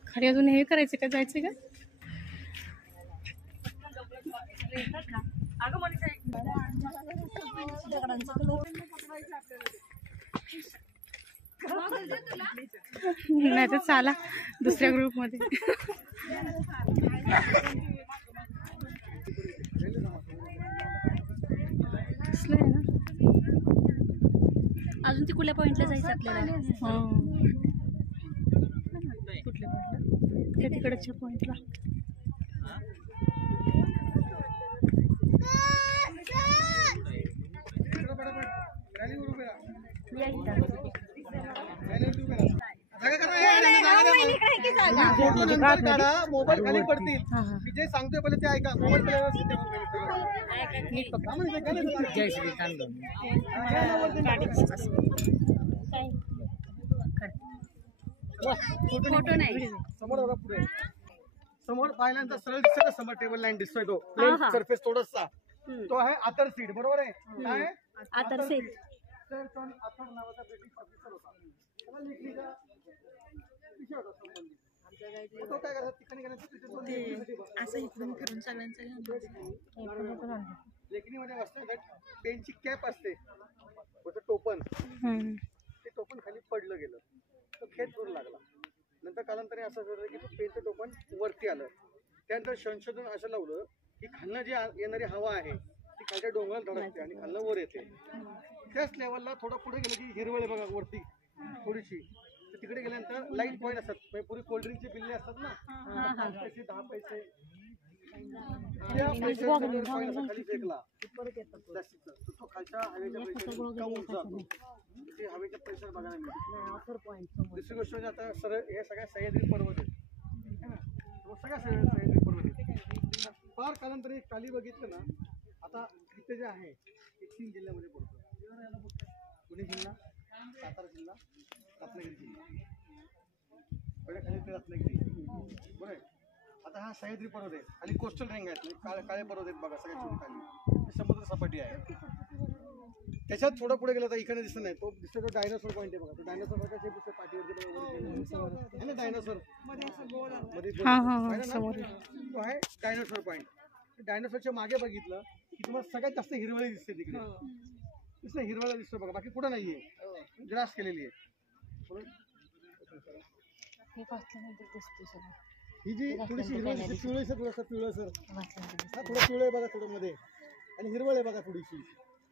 खाली अजून हे करायचं का, जायचं का. नाही तर चाला दुसऱ्या ग्रुपमध्ये. अजून ती कुठल्या पॉइंटला जायचं आपल्याला? कुठल्या पॉइंटला? त्या तिकडच्या पॉइंटला. मोबाईल खाली पडतील. मी जे सांगतोय पहिले ते ऐका. मोबाईल फोटो नाही. समोर बघा पुढे. समोर पाहिल्यानंतर सरळ दिसतोय समोर टेबल लाईन दिसतोय तो सरफेस थोडासा तो आहे आतर सीट. बरोबर आहे. काय आतर सीट. सर जॉन आतर नावाचा ब्रिटिश ऑफिसर होता. त्याला लेखणीचा विषय होता संबंधित. तो काय करतात ठिकाणी असं इकडून फिरून सगळ्यांचं लेखणीमध्ये असतं पेनची कॅप असते टोपण. ते टोपण खाली पडलं गेलं तो खेच करू लागला. नंतर कालांतराने असं झालं की तो पेनचं टोपण वरती आलं. त्यानंतर संशोधन असं लावलं की खालनं जी येणारी हवा आहे ती खालच्या डोंगराला धडकते आणि खालनं वर येते. त्याच लेवलला थोडं पुढे गेलं की हिरवळ बघा वरती थोडीशी. तिकडे गेल्यानंतर लाईट पॉईंट असतात. पुढे कोल्ड्रिंकची बिल्ले असतात ना 5 पैसे 10 पैसे. त्या पैशाचा खाली फेकला जास्तीचा तो खालच्या हवेच्या पैशात ते हवेच्या पैशात बघायला मिळते. दुसरी गोष्ट म्हणजे आता सरळ हे सगळ्या सह्याद्री पर्वत आहेत. सगळ्या सह्याद्री पर्वत आहेत. फार कालांतराने खाली बघितलं ना आता इथे जे आहे ते 3 जिल्ह्यामध्ये पडतो. पुणे जिल्हा, सातारा जिल्हा, रत्नागिरी जिल्हा. खाली ते रत्नागिरी. बरोबर. आता हा सह्याद्री पर्वत आहे. खाली कोस्टल रेंज आहेत. काळे पर्वत आहेत बघा सगळ्यात खाली. समुद्र सपाटी आहे. त्याच्यात थोडं पुढे गेलं तर इकडे दिसत नाही. तो दिसतो तो डायनासोर पॉईंट आहे बघा. तो डायनासोर बघा दिसतो पाठीवरती आहे ना डायनासोर मध्ये तो आहे डायनासोर पॉईंट. डायनासोरच्या मागे बघितलं की तुम्हाला सगळ्यात जास्त हिरवळी दिसते तिकडे. दिसतं हिरवळा दिसतो बघा. बाकी पुढे नाहीये. ग्रास केलेली आहे. ही जी थोडीशी हिरवळ दिसते पिवळसर थोडंसं पिवळसर हा थोडं पिवळं आहे बघा थोडं मध्ये आणि हिरवळ आहे बघा थोडीशी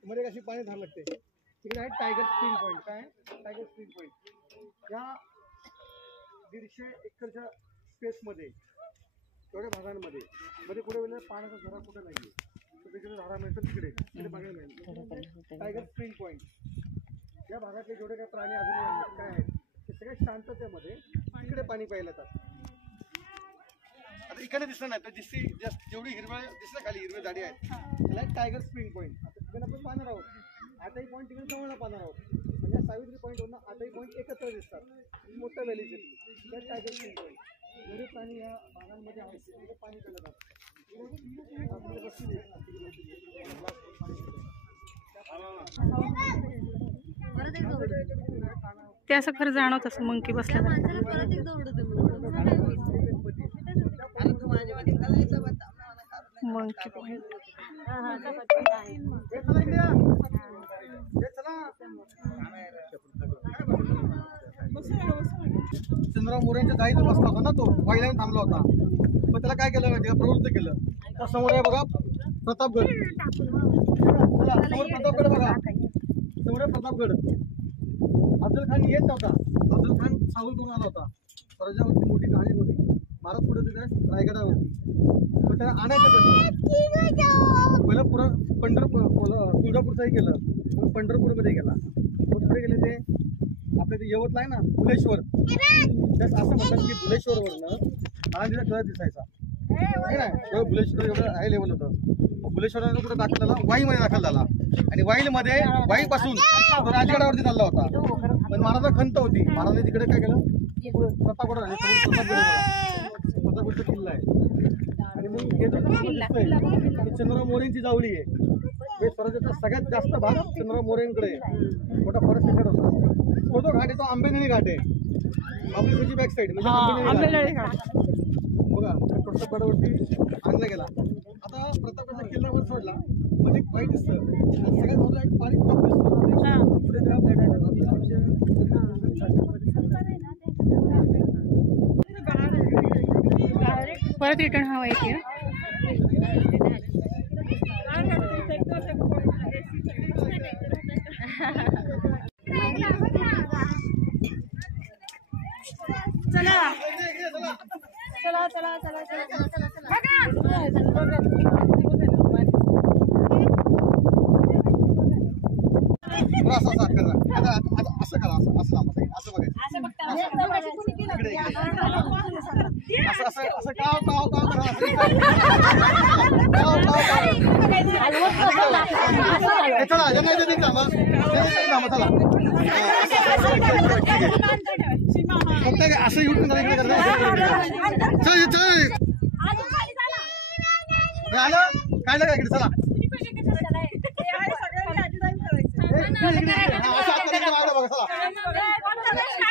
मध्ये कशी पाणी धार लागते. तिकडे आहे टायगर स्प्रिंग पॉईंट. काय टायगर स्प्रिंग पॉईंट. या 150 एकरच्या स्पेसमध्ये तेवढ्या भागांमध्ये मध्ये पुढे वेळेला पाण्याचा झरा कुठे नाहीये. तिकडे झाडा मिळतो तिकडे बघायला मिळेल. Tiger spring point. या भागातले जेवढे काही प्राणी अजून काय आहेत ते सगळ्या शांततेमध्ये तिकडे पाणी प्यायला येतात. आता इकडे दिसलं नाही तर जेवढी हिरवळ दिसलं खाली हिरवी झाडी आहेत त्याला टायगर स्प्रिंग पॉईंट. आता तिकडे आपण पाहणार आहोत. आताही पॉईंट तिकडे जवळ पाहणार आहोत. म्हणजे सावित्री पॉईंटवरून आताही पॉईंट एकत्र दिसतात. मोठ्या व्हॅलीज आहेत. Tiger spring point. जेवढे प्राणी या भागांमध्ये आहेत तिकडे पाणी प्यायला जातात. ते असं खरं जाणवत असं मंकी बसल्या मंकी पॉईंट. चंद्रराव मोरेंच्या जाईचा बसला होता ना तो वाईलाने थांबला होता. पण त्याला काय केलं माहिती प्रवृत्त केलं. त्या समोर आहे बघा प्रतापगड. समोर प्रतापगड बघा. समोर प्रतापगड. अफजल खान येत नव्हता. अफजल खान सावल करून आला होता. स्वराज्यावरती मोठी कहाणी होती. महाराज पुढे तिथे रायगडावरती. तर त्याला आणायचं कसं पहिलं तुळजापूरचाही केलं. मग पंढरपूरमध्ये गेला. मग पुढे गेले ते आपल्या ते यवतला आहे ना भुलेश्वर. त्यास असं म्हणतात की भुलेश्वरवरनं आळंदीला कळत दिसायचा आहे ना. भुलेश्वर एवढं हाय लेवल होतं. भुलेश्वरानं कुठे दाखल झाला वाईमध्ये दाखल झाला. आणि वाईलमध्ये वाईपासून तो राजगडावरती चालला होता. पण महाराजा खंत होती. महाराजांनी तिकडे काय केलं प्रतापगड आले. प्रतापगडचा किल्ला आहे. आणि मग चंद्रराव मोरेंची जावळी आहे. हे स्वराज्याचा सगळ्यात जास्त भाग चंद्रराव मोरेंकडे मोठा फॉरेस्ट एरिया होता. तो घाट आहे तो आंबेनळी घाट आहे. महाबळेश्वरची बॅक साईड म्हणजे बघा प्रतापगडावरती आणला गेला. आता प्रतापगडचा किल्ल्यावर सोडला मध्ये एक वाईट दिसतं. सगळ्यात मोठं एक पाणी दिसतं. पुढे परत रिटर्न हवा येते. चला चला चला चला असं करा, असं असं असं काव काव काव करा. चला फक्त असं येऊन आलं काय काय इकडे चला.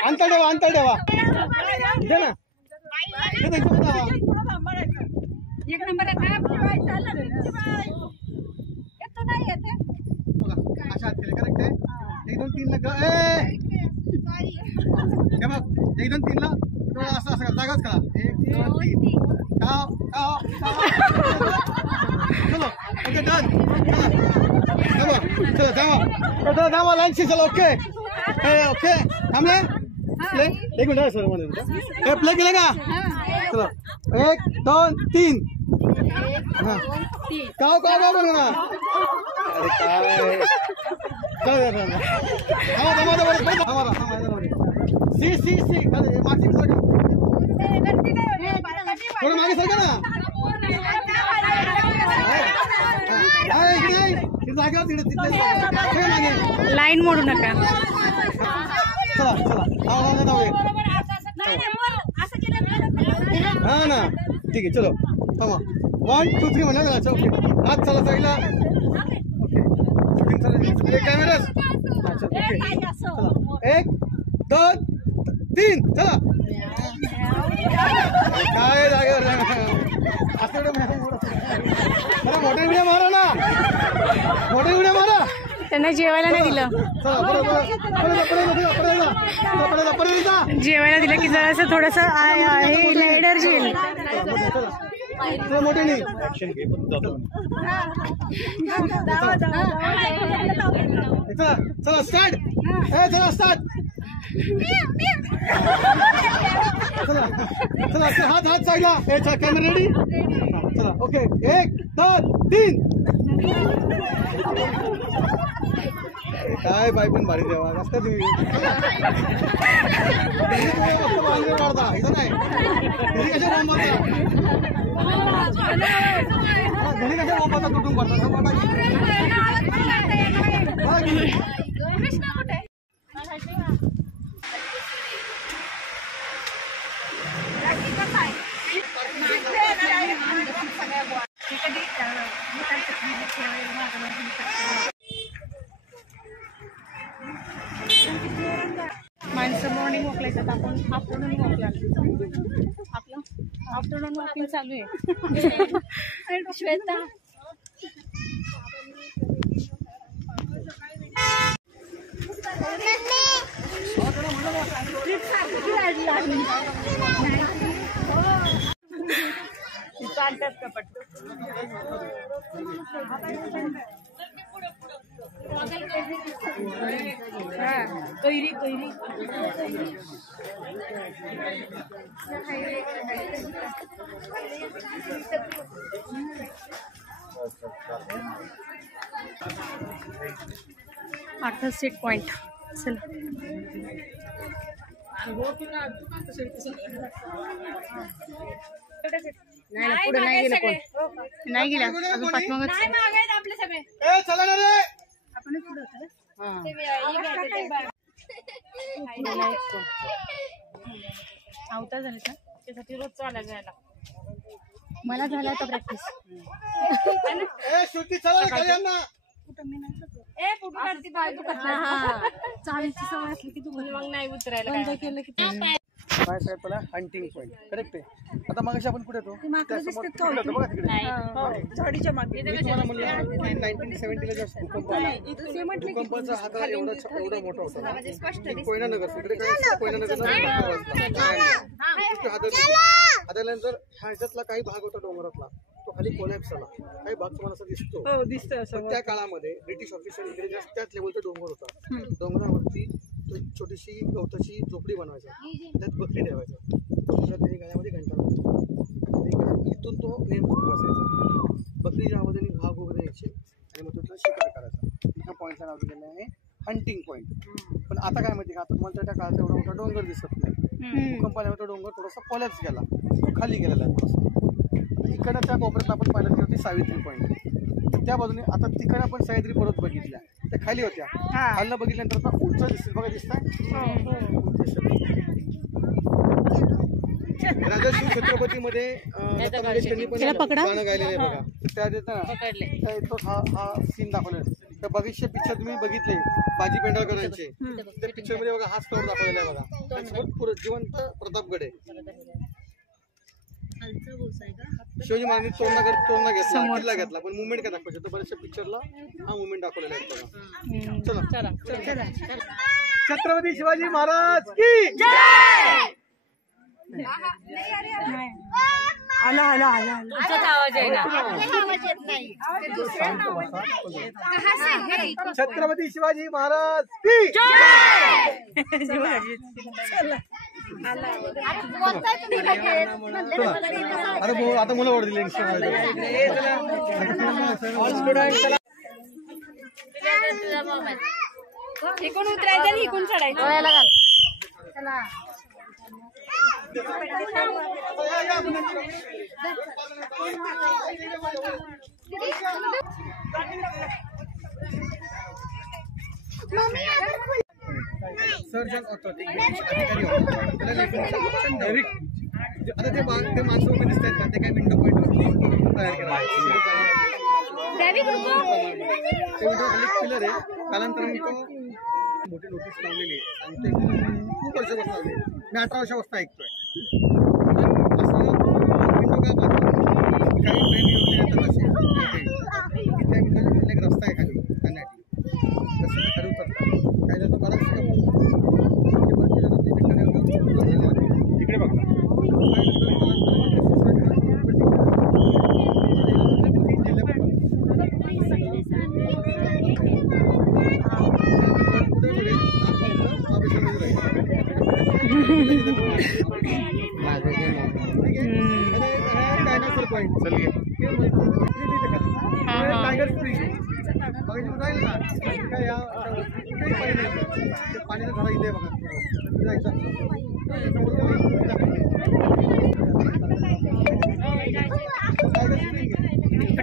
अंतर ठेवा, अंतर ठेवा. दे ना, एक नंबर अशा करेक्ट आहे. 1 2 3 ला हे बघ, 1 2 3 ला असं असं जागाच करा. 1 2 3 चलो ओके डन. चलो चलो धावा लाईनशी. चला ओके ओके थांबले. प्ले 1 मिनिट सर म्हणून प्ले केलं का. चलो 1 2 3 काव काव काव बोल ना. अरे काय सी सी सी मागची सर थोडं मागे सर का ना. जागा लाईन मोडू नका. चला चला हा ना ठीक आहे. चलो थांबा 1 2 3 म्हणा. ओके हात चला साईडला. Okay camera. 1 2 3 चला. काय जागेवर असं मोठे व्हिडिओ मारा ना, मोठे व्हिडिओ मारा. त्यांना जेवायला नाही दिलं. जेवायला दिलं की जरासं थोडस एनर्जी येईल. मोठे नाही चला स्टार्ट. चला स्टार्ट. चला चला हात साईडला. Camera ready. चला ओके 1 2 3 काय बाई पण भारी देवा असता तुम्ही. काढता इथं नाही घरी कशा बॉम्ब घरी कशा बॉम्बाचा तुटून पडतात. माणसं मॉर्निंग वॉकला येतात. आपण आफ्टरनून वॉकला. आपलं आफ्टरनून वॉकिंग चालू आहे. श्वेता कैरी कैरी 8 सीट पॉइंट. चल पुढे नाही गेलं कोण. नाही गेला अजून पाठमागच. आपले सगळे चला ना रे. आवता झालं का त्यासाठी रोज चालायला जायला. मला झाला होता प्रॅक्टिस. श्रुती चला खाली आण ना. चालायची सवय असली की तू मग नाही उतरायला बंद केलं की हंटिंग पॉइंट करेक्ट आहे. आता मगाशी आपण कुठे येतो झाडीच्या मागे मी तुम्हाला म्हणलं 1970 ला जास्त भूकंप आला. भूकंपाचा हात एवढा मोठा होता. कोयना नगर इकडे काय कोयना नगर आल्यानंतर ह्याच्यातला काही भाग होता डोंगरातला तो खाली कोलॅप्स झाला. काही भाग तुम्हाला असं दिसतो दिसतंय असं. त्या काळामध्ये ब्रिटिश ऑफिसर इकडे त्याच लेवलचा डोंगर होता. डोंगरावरती छोटीशी गवताची झोपडी बनवायचा, त्यात बकरी ठेवायचा, त्याच्या गाण्यामध्ये घंटा लावायचा. इथून तो नेमकं बसायचा. बकरीच्या आवाजाने वाघ वगैरे यायचे आणि मग तो त्याला शिकार करायचा. ह्या पॉईंटचं नाव दिलेलं आहे हंटिंग पॉईंट. पण आता काय माहिती का, आता तुम्हाला त्या काळात एवढा मोठा डोंगर दिसत नाही. भूकंप आल्यामुळे तो डोंगर थोडासा कोलॅप्स गेला, तो खाली गेलेला आहे थोडासा. इकडं त्या कोपऱ्यात आपण पाहिलं ती होती सावित्री पॉईंट. त्या बाजूने आता तिकडे आपण सह्याद्री पर्वत बघितल्या, त्या खाली होत्या. खालनं बघितल्यानंतर आता उंच दिसतील बघा, राजा शिव छत्रपतीमध्ये त्यांनी पण गाणं गायलेलं आहे बघा. त्या देता तो हा सीन दाखवला. त्या बघितले पिक्चर तुम्ही बघितले बाजी पेंढारकरांचे, त्या पिक्चर मध्ये बघा हा स्टोर दाखवलेला आहे बघा. त्यासोबत जिवंत प्रतापगड आहे. शिवाजी महाराजांनी तोरणा घेतला, किल्ला घेतला, पण मुवमेंट काय दाखवायचं तर बऱ्याचशा पिक्चरला हा मुवमेंट दाखवलेला आहे बघा. चला छत्रपती शिवाजी महाराज की जय. आला आवाज आहे छत्रपती शिवाजी महाराज की अरे भाऊ आता मुलं ओढ दिले. इकडून उतरायचं आणि इकडून चढायचं. सर्जन ऑथॉरिटी अधिकारी आता ते माणसं उभे दिसत आहेत ना, ते काही विंडो पॉईंट तयार केला. ते विंडो पिलर आहे. कालांतराने तो मोठी नोटीस लावलेली आहे आणि ते खूप वर्षापासून लावले. मी 18 वर्षापासून ऐकतोय. असं विंडो का बांधतो काही प्रेमी वगैरे येतात असे त्या विंडोच्या खाली एक रस्ता आहे खाली जाण्यासाठी. तसं ठरवतात काही जण बराच तिकडे बघा. डायनासोर पॉइंट टायगर स्प्रिंग जाईल ना काय या पाण्याचा धरा इथे बघा जायचं.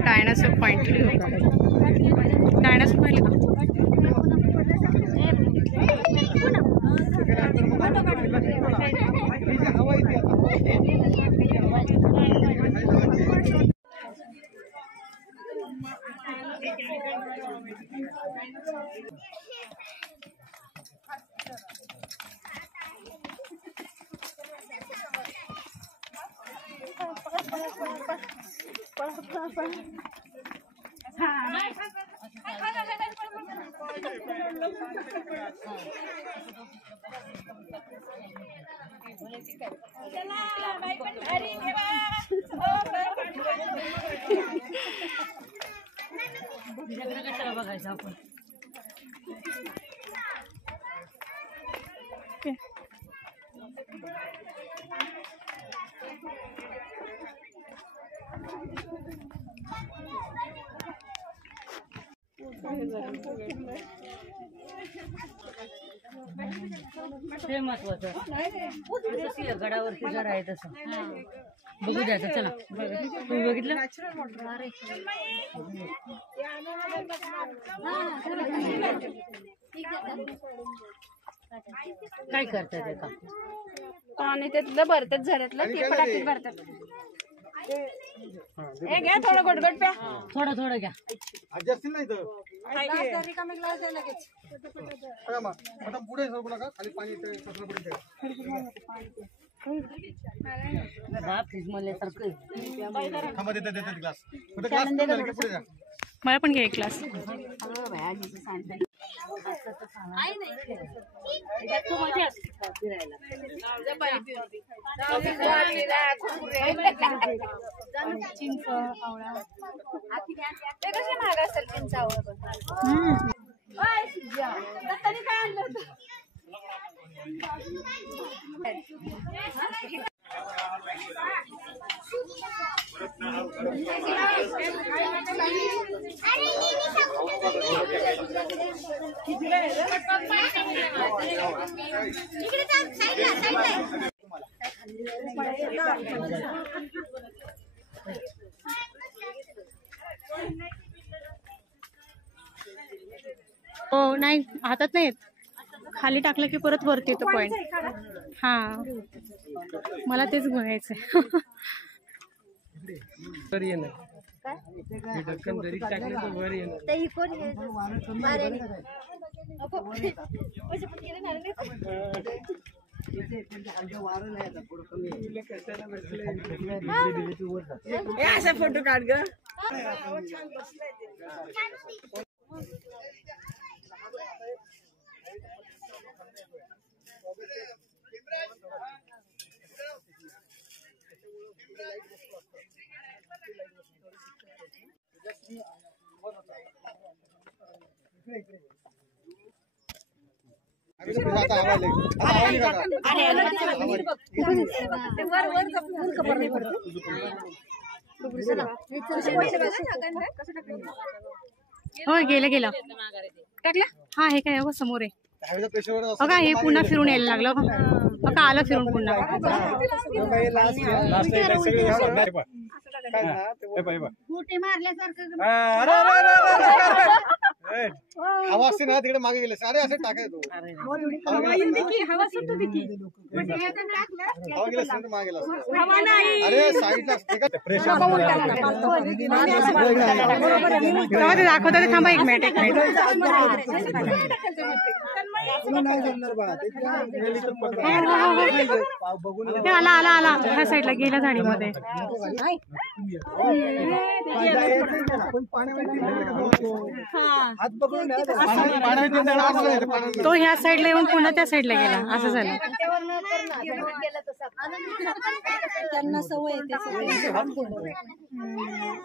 डायनासोर पॉइंट डायनासोर पाहिलं का? हवा इथे कशाला बघायचं आपण. ते महत्वाचं गडावरती घर आहे तसं बघू द्यायचं. चला तुम्ही बघितलं काय करतात ते का पाणी त्यातलं भरतात झऱ्यातलं ते पटाकीत भरतात. हे घ्या थोडं गोडगोड प्या. थोडं थोडं घ्या. आजी असतील ना इथं आता पुढे सरकू नका खाली पाणी फ्रीज म्हणल्यासारखं थांबा देतात ग्लास ग्लास पुढे जा. मला पण घे एक ग्लास. चिंच आवळा ते कसे महाग असेल चिंच आवळा पण. काय आणलं होतं? हो नाही हातात नाही येत. खाली टाकलं की परत वरती येतो पॉइंट. हा मला तेच बघायचंय. असा फोटो काढ ग. हो गेलं गेलं टाकलं. हा हे काय समोर आहे बघा. हे पुन्हा फिरून यायला लागलं बघा. आलं फिरून पुन्हा. हवा असते ना तिकडे मागे गेले सारे असे टाकायचो. हवा सुटतो की हवा गेले मागे गेला. अरे साईडला दाखवता ते. थांबा एक मिनिट एक मिनिट. आला आला आला ह्या साईडला गेल्या झाडीमध्ये. तो ह्या साईडला येऊन पुन्हा त्या साईडला गेला. असं झालं. त्यांना सवय येते.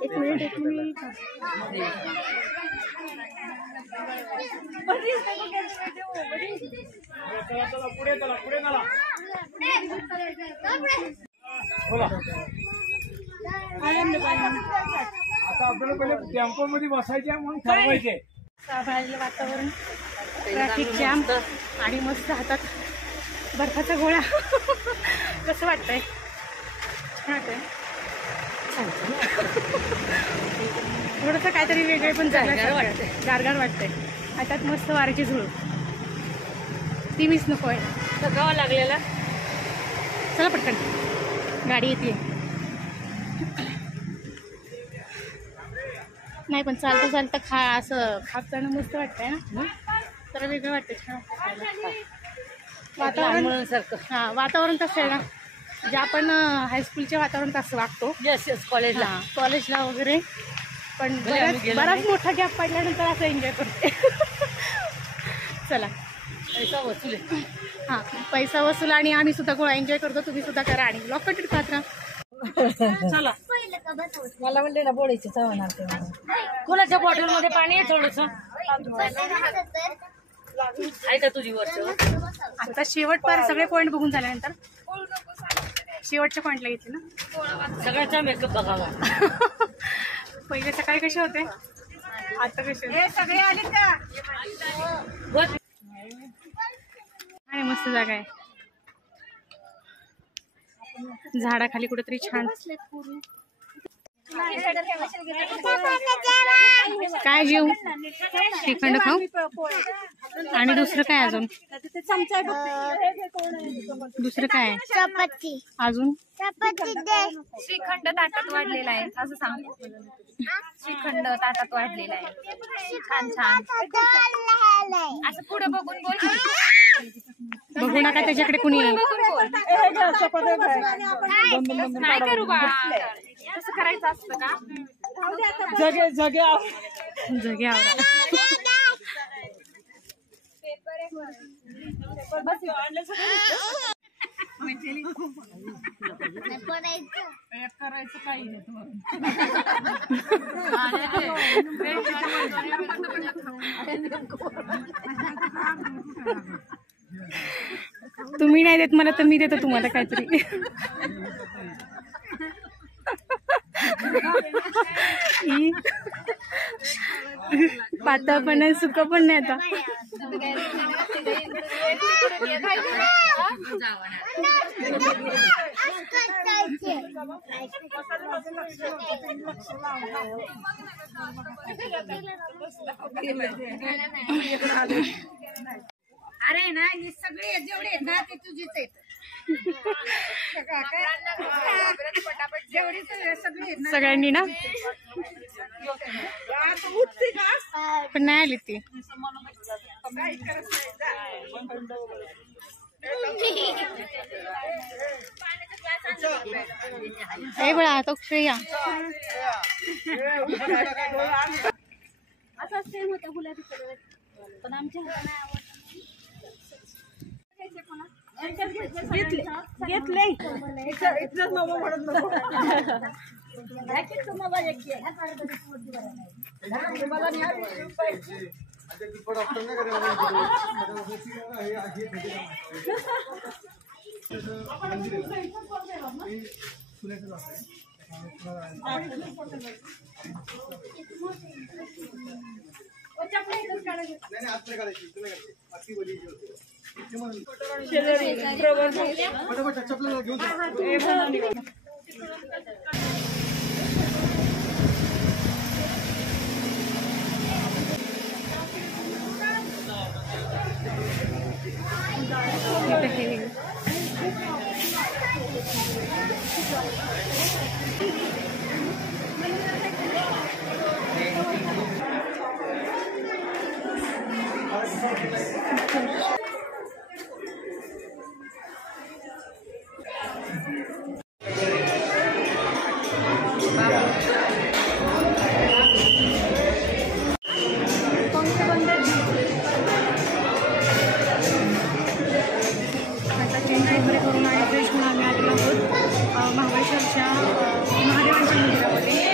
एक मिनिट एक मिनिट. आता आपल्याला पहिले टेम्पो मध्ये बसायचे म्हणून ठरवायचे. साभाळलेलं वातावरण, ट्रॅफिक जॅम आणि मस्त हातात बर्फाचा गोळा. कसं वाटतंय? थोडंसं काहीतरी वेगळे पण गारगार वाटतंय. हातात मस्त वाऱ्याची झुळ. ती मिस नको आहे. थकावा लागलेला. चला पटकन गाडी येते. नाही पण चालता चालता असं खाताना मस्त वाटतंय ना. तर वेगळं वाटतं. छान वातावरण सारखं. हा वातावरण तसं आहे ना. जे आपण हायस्कूलच्या वातावरण तसं वागतो. येस येस कॉलेजला कॉलेजला वगैरे. पण बराच मोठा गॅप पडल्यानंतर असं एन्जॉय करते. चला पैसा वसूल आहे. हां पैसा वसूल आणि आम्ही सुद्धा गोळा एन्जॉय करतो. तुम्ही सुद्धा करा आणि ब्लॉग कंटिन्यू पाहत राहा. चला. मला म्हणले ना बोळीची चवणार ते. कोणाच्या बॉटलमध्ये पाणी आहे थोडस. आहे का तुझी वर्ष? आता शेवट पार सगळे पॉईंट बघून झाल्यानंतर शेवटच्या पॉईंटला येते ना. सगळ्याचा मेकअप बघावा. पहिले सकाळी कसे होते आता कसे सगळे आले का? आणि मस्त जागा आहे. झाडाखाली कुठेतरी छान काय जेऊ? श्रीखंड खाऊ आणि दुसरं काय अजून? दुसरं काय चपाती अजून? चपाती दे. श्रीखंड ताटात वाढलेला आहे असं सांग. श्रीखंड ताटात वाढलेला आहे. छान छान असं पुढे बघून बोल. बघू नका त्याच्याकडे कुणी. नाही करू बा. कसं करायचं असतं का? जगे जगे जगे आवरा. करायचं काही नाही. तुम्ही नाही देत मला तर मी देतो तुम्हाला काहीतरी. पातळ पण नाही सुक पण नाही आता. अरे ना ही सगळी जेवढे आहेत ना ते तुझीच आहेत. सगळ्यांनी ना पण नाही आली ती. हे बळा तो श्रेया असं सेम होतं गुलाबी कलर पण आमच्या घेतले इथलंच नको म्हणत नको. महाबळेश्वरच्या महादेवांच्या मंदिरामध्ये.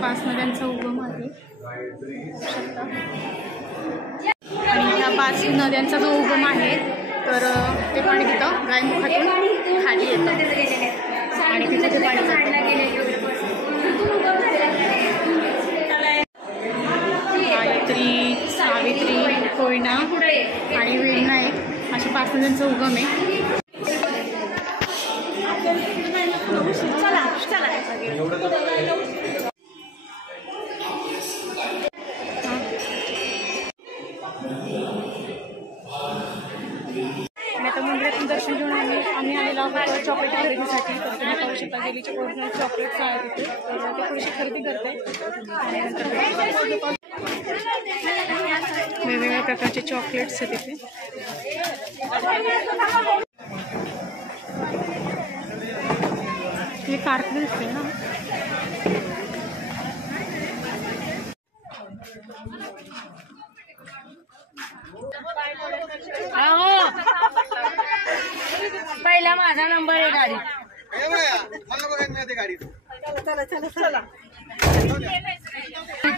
पाच नद्यांचा उगम आहे आणि ह्या 5 नद्यांचा जो उगम आहे तर ते पाणी तिथं गायमुखातून खाली येतं आणि तिथे ते पाणी गायत्री, सावित्री, कोयना आणि वेण्णा आहे अशा 5 नद्यांचा उगम आहे. आता मंदिरातून दर्शन घेऊन आम्ही आलेलो आहोत चॉकलेट खरेदीसाठी. तर तुम्ही पाहू शकता गेलीच्या ओरिजिनल चॉकलेट्स आहेत तिथे. तर ते थोडीशी खरेदी करते आणि वेगवेगळ्या प्रकारचे चॉकलेट्स आहेत तिथे. सारखं दिसते ना. अहो पहिला माझा नंबर आहे गाडी.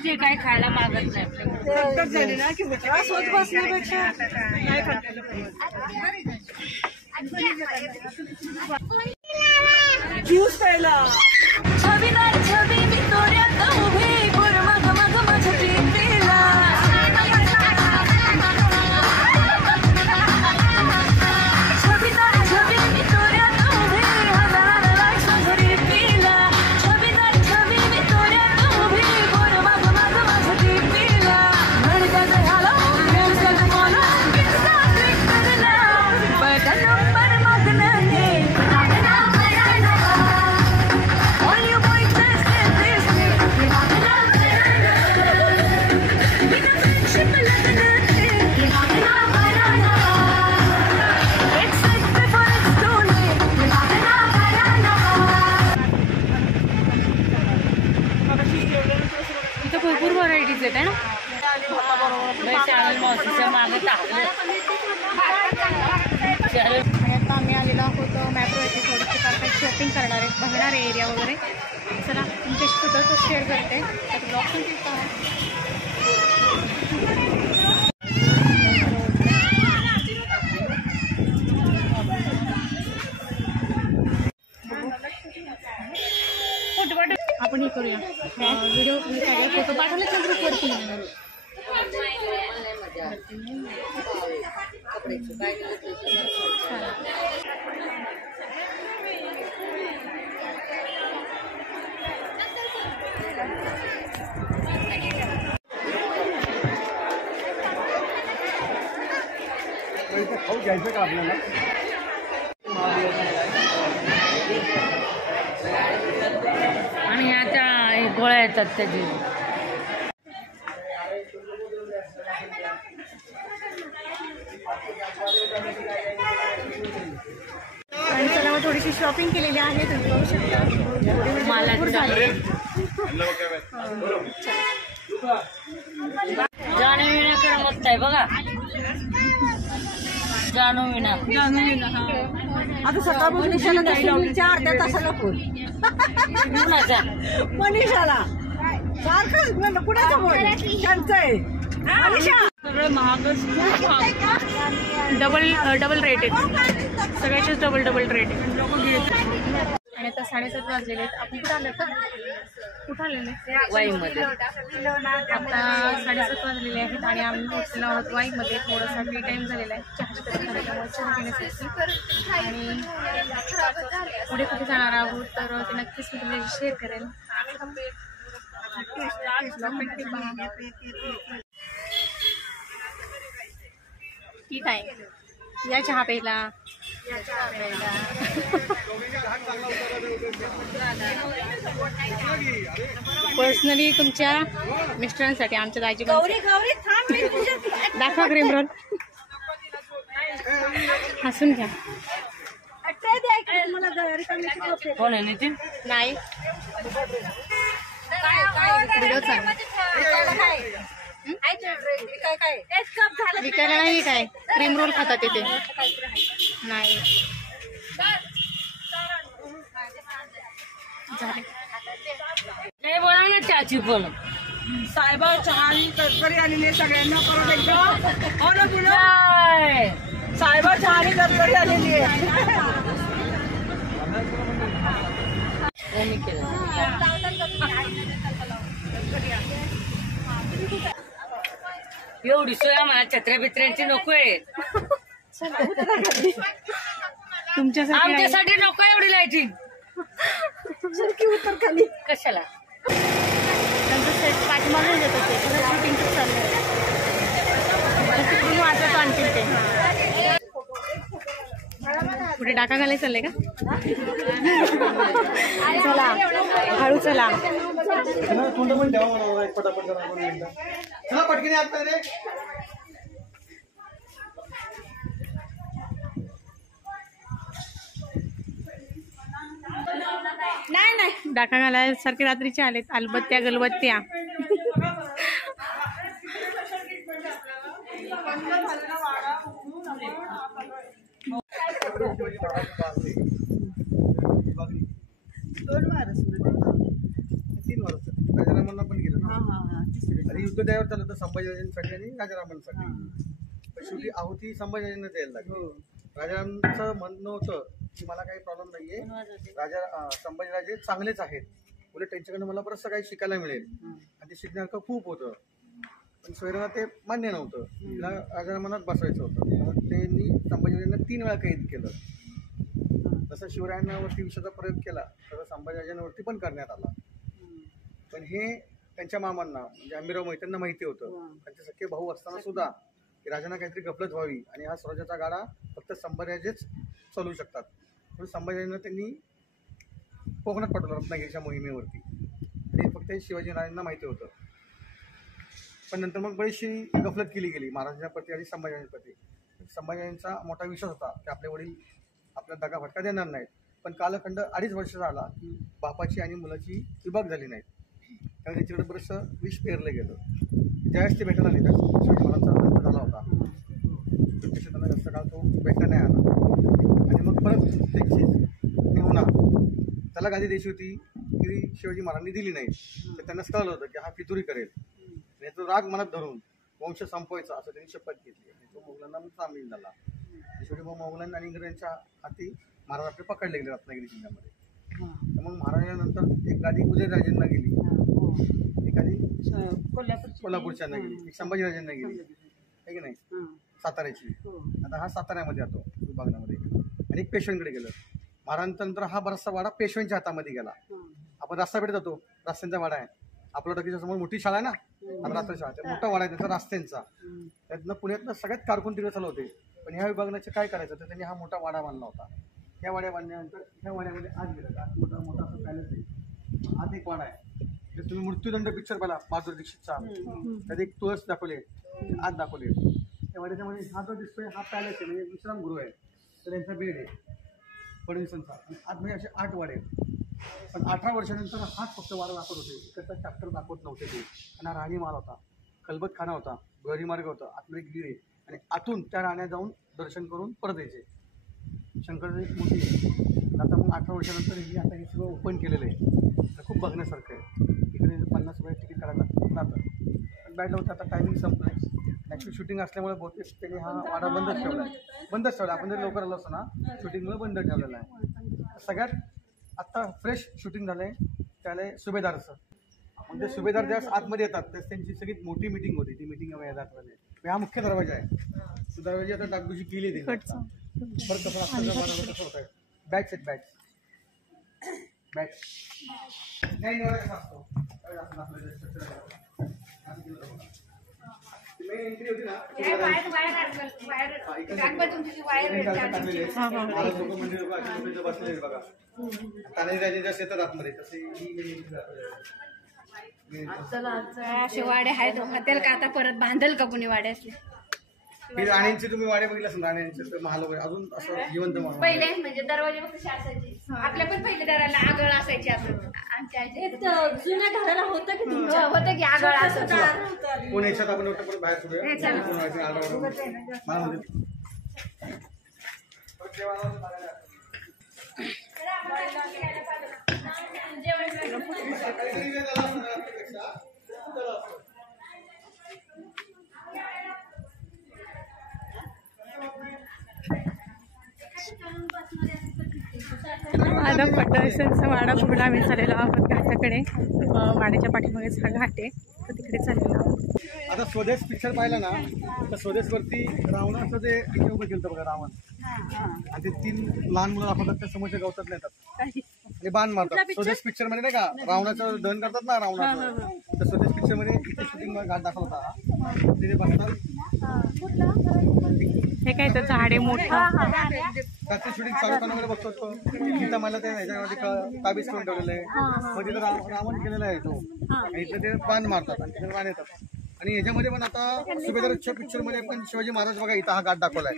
ते काय खायला मागत नाही. ना की स्वत बसण्यापेक्षा नाही खाल्लेलं ज्यूस प्यायला. भरपूर व्हरायटीज आहेत ना. मावशीच्या मागे टाकलं. आणि आता आम्ही आलेलो आहोत मॅप्रो येथे थोडीशी काही शॉपिंग करणार आहे, बघणार आहे एरिया वगैरे. चला तुमच्याशी सुद्धा शेअर करते. तर ब्लॉग पण आपण हे करूया व्हिडिओ फोटो पाठवले ना ग्रुपवरती. खाऊ घ्यायचं का आपल्याला? आणि आता गोळ्या येतात त्याची. आणि चला मग थोडीशी शॉपिंग केलेली आहे, तुम्ही बघू शकता. मला जाणू विना करमत नाही बघा. जाणू विना आता सकाळपासून अर्ध्या तासाला फोन मनीषाला सारखं कुणाचा फोन त्यांचं आहे. सगळं महागच डबल रेट आहेत, सगळ्याचेच डबल रेट आहे. आणि आता 7:30 वाजलेले आहेत. आपण कुठं आलं का? कुठं आलेले? वाईमध्ये. आता 7:30 वाजलेले आहेत आणि आम्ही पोहोचलेलो आहोत वाईमध्ये. थोडासा फ्री टाईम झालेला आहे चहाच्या कार्यक्रमात चहा घेण्यासाठी. आणि पुढे कुठे जाणार आहोत तर ते नक्कीच मी तुम्हाला शेअर करेन. ठीक आहे, या चहा प्यायला. पर्सनली तुमच्या मिस्टरांसाठी आमच्या दाजी दाखवा क्रीम रोल. हसून घ्या. कोण आहे नितीन? नाही व्हिडिओ चांगला विकायला नाही. काय क्रीम रोल खातात तिथे? नाही नाही बोला ना चाची पण. साहेबा चहा तरकारी आलेली सगळ्यांना परत एकदा. हो ना तुला साहेबा चहा तरकारी आलेली आहे. एवढी सोय आम्हाला छत्र्या बित्र्यांची नकोय. आमच्यासाठी नको एवढी लाईटिंग. कशाला? त्यांचं सेट पाठीमागून येत होते, शूटिंगच चाललंय. मला तिकडून वाटत आणतील ते. पुढे डाका घालायला चाललंय का? चला हळू चला. तोंड पण द्यावं मला पटापट चला पटकन आता रे. नाही डाका घालायसारखे रात्रीचे आलेत. अलबत्त्या गलबत्त्या. तीन वर्ष राजारामांना पण गेलं ना. आणि युद्ध त्यावर चाललं होतं संभाजीराजांसाठी आणि राजारामांसाठी. पण शेवटी आहुती संभाजीराजांना द्यायला लागली. राजारामांचं म्हणणं होतं की मला काही प्रॉब्लेम नाहीये, संभाजीराजे चांगलेच आहेत, उलट त्यांच्याकडनं मला बरंचसं काही शिकायला मिळेल आणि ते शिकण्यासारखं खूप होतं. पण सोयराला ते मान्य नव्हतं, तिला राजारामांनाच बसवायचं होतं. त्यामुळे त्यांनी संभाजीराजांना 3 वेळा कैद केलं. जसं शिवरायांवरती विषाचा प्रयोग केला तसं संभाजीराजांवरती पण करण्यात आला. पण हे त्यांच्या मामांना म्हणजे आंबीराव मोहित्यांना माहिती होतं, त्यांचे सख्खे भाऊ असताना सुद्धा की राजांना काहीतरी गफलत व्हावी आणि हा स्वराज्याचा गाडा फक्त संभाजीराजेच चालवू शकतात. म्हणून संभाजीराजांना त्यांनी कोकणात पाठवलं रत्नागिरीच्या मोहिमेवरती. ते फक्त शिवाजी महाराजांना माहिती होतं. पण नंतर मग बरीचशी गफलत केली गेली महाराजांच्या प्रती आणि संभाजीराजांप्रती. संभाजीराजांचा मोठा विश्वास होता की आपले वडील आपला दगा फटका देणार नाहीत. पण कालखंड 2.5 वर्षाचा आला, बापाची आणि मुलाची विभाग झाली नाहीत. त्यामुळे त्यांच्याकडे बरंचसं विष पेरलं गेलं. ज्यावेळेस ते भेटायला आले त्याच शिवाजी महाराजांचा अंत झाला होता. त्याच्या त्यांना जास्त काळ तो भेटला नाही आला. आणि मग परत त्यांची मेहुणा त्याला गादी द्यायची होती ती शिवाजी महाराजांनी दिली नाही. तर त्यांना कळलं होतं की हा फितुरी करेल आणि तो राग मनात धरून वंश संपवायचा असं त्यांनी शपथ घेतली. आणि तो मोगलांना मग सामील झाला. शेवटी मग मोगलांना आणि इंग्रजांच्या हाती महाराज आपले पकडले गेले रत्नागिरी जिल्ह्यामध्ये. मग महाराजांनंतर एक गादी उदयनराजेंना गेली, एक गादी कोल्हापूरच्यांना गेली, एक संभाजीराजांना गेली, आहे की नाही, साताऱ्याची. आता हा साताऱ्यामध्ये जातो विभागण्यामध्ये. आणि एक पेशव्यांकडे गेलं. महाराजांनंतर हा बराचसा वाडा पेशव्यांच्या हातामध्ये गेला. आपण रस्तापेठ जातो, रस्त्यांचा वाडा आहे. आपल्या टकीच्या समोर मोठी शाळा आहे ना, रात्र शाळा, मोठा वाडा आहे त्याचा रस्त्यांचा. त्यातनं पुण्यातनं सगळ्यात कारकून तिकडे चालू होते. पण ह्या विभागाचे काय करायचं तर त्यांनी हा मोठा वाडा बांधला होता. ह्या वाड्या बांधल्यानंतर ह्या वाड्यामध्ये आत गेलं. आत मोठा असं पॅलेस आहे. आत एक वाडा आहे. तर तुम्ही मृत्यूदंड पिक्चर पाहिला माधुरी दीक्षितचा, त्यात एक तुळस दाखवले, आत दाखवले. त्या वाड्याच्यामध्ये हा जो दिसतोय हा पॅलेस आहे, म्हणजे विश्रामगृह आहे. तर त्यांचा बेड आहे फडणवीसांचा. आणि आतमध्ये असे 8 वाडे आहेत. पण 18 वर्षानंतर हाच फक्त वाडा दाखवत होते, इकडचा चॅप्टर दाखवत नव्हते ते. आणि हा राणीमाल होता, खलबतखाना होता, गहरी मार्ग होता, आतमध्ये एक गिरी आणि आतून त्या राण्या जाऊन दर्शन करून परत यायचे. शंकरची मोठी आहे. आता मग 18 वर्षानंतर ही आता हे सगळं ओपन केलेलं आहे. तर खूप बघण्यासारखं आहे. इकडे 50 रुपये तिकीट काढायला जातं. पण बॅडला होतं आता टायमिंग संपलं आहे. ॲक्च्युली शूटिंग असल्यामुळे बहुतेक त्यांनी हा वाडा बंदच ठेवला आहे. आपण जर लवकर आलो असतो ना, शूटिंगमुळे बंद ठेवलेला आहे. सगळ्यात आत्ता फ्रेश शूटिंग झालं आहे त्याला सुभेदारचं. म्हणजे सुभेदार ज्यावेळेस आतमध्ये येतात त्यावेळेस त्यांची सगळी मोठी मिटिंग होती. ती मिटिंग दाखवली. हा मुख्य दरवाजा आहे. दरवाजा आता डागडुजी केली आहे बरं. कसं असतं कसं होत आहे. बॅग्स आहेत, बॅग्स नाही असतो. मेन एंट्री होती ना, बसले बघा तानाजीराजेंच्या शेतात आतमध्ये तसे असे वाडे आहेत. हॉटेल का आता परत बांधल का कोणी वाडे असले. राणींचे तुम्ही वाडे बघितले असेल, राणींचे महाल वगैरे अजून असं जिवंत महाल. पहिले म्हणजे दरवाजे फक्त असायचे. आपल्या पण पहिले दराला आगळ असायची. आमच्या जुन्या घराला होतं की तुमच्या होतं की आगळ असायचं. कोण याच्यात आपण परत बाहेर सुरूया. आता फडणवीसांचा वाडा बघून आम्ही चाललेलो आहोत घाटाकडे. वाड्याच्या पाठीमागेच हा घाट आहे, तर तिकडे चाललेलो आहोत. आता स्वदेश पिक्चर पाहिला ना, तर स्वदेशवरती रावणाचं जे उभं केलं बघा रावण, आणि ते 3 लहान मुलं दाखवतात त्या समोरच्या गवतात येतात आणि बाण मारतात. स्वदेश पिक्चर मध्ये नाही का रावणाचं दहन करतात ना रावणाचं, तर स्वदेश पिक्चर मध्ये इथे शूटिंग घाट दाखवला होता. तिथे बसतात. हे काय तर झाड आहे मोठं. त्याचं शूटिंग चालू वगैरे बघतो. तिथं मला ते ह्याच्यामध्ये ताबीज करून ठेवलेलं आहे. मग तिथं रावण केलेला आहे तो, आणि इथं ते बाण मारतात आणि तिथे बाण येतात. आणि ह्याच्यामध्ये पण आता सुभेदारच्या पिक्चर मध्ये पण शिवाजी महाराज बघा इथं हा घाट दाखवलाय.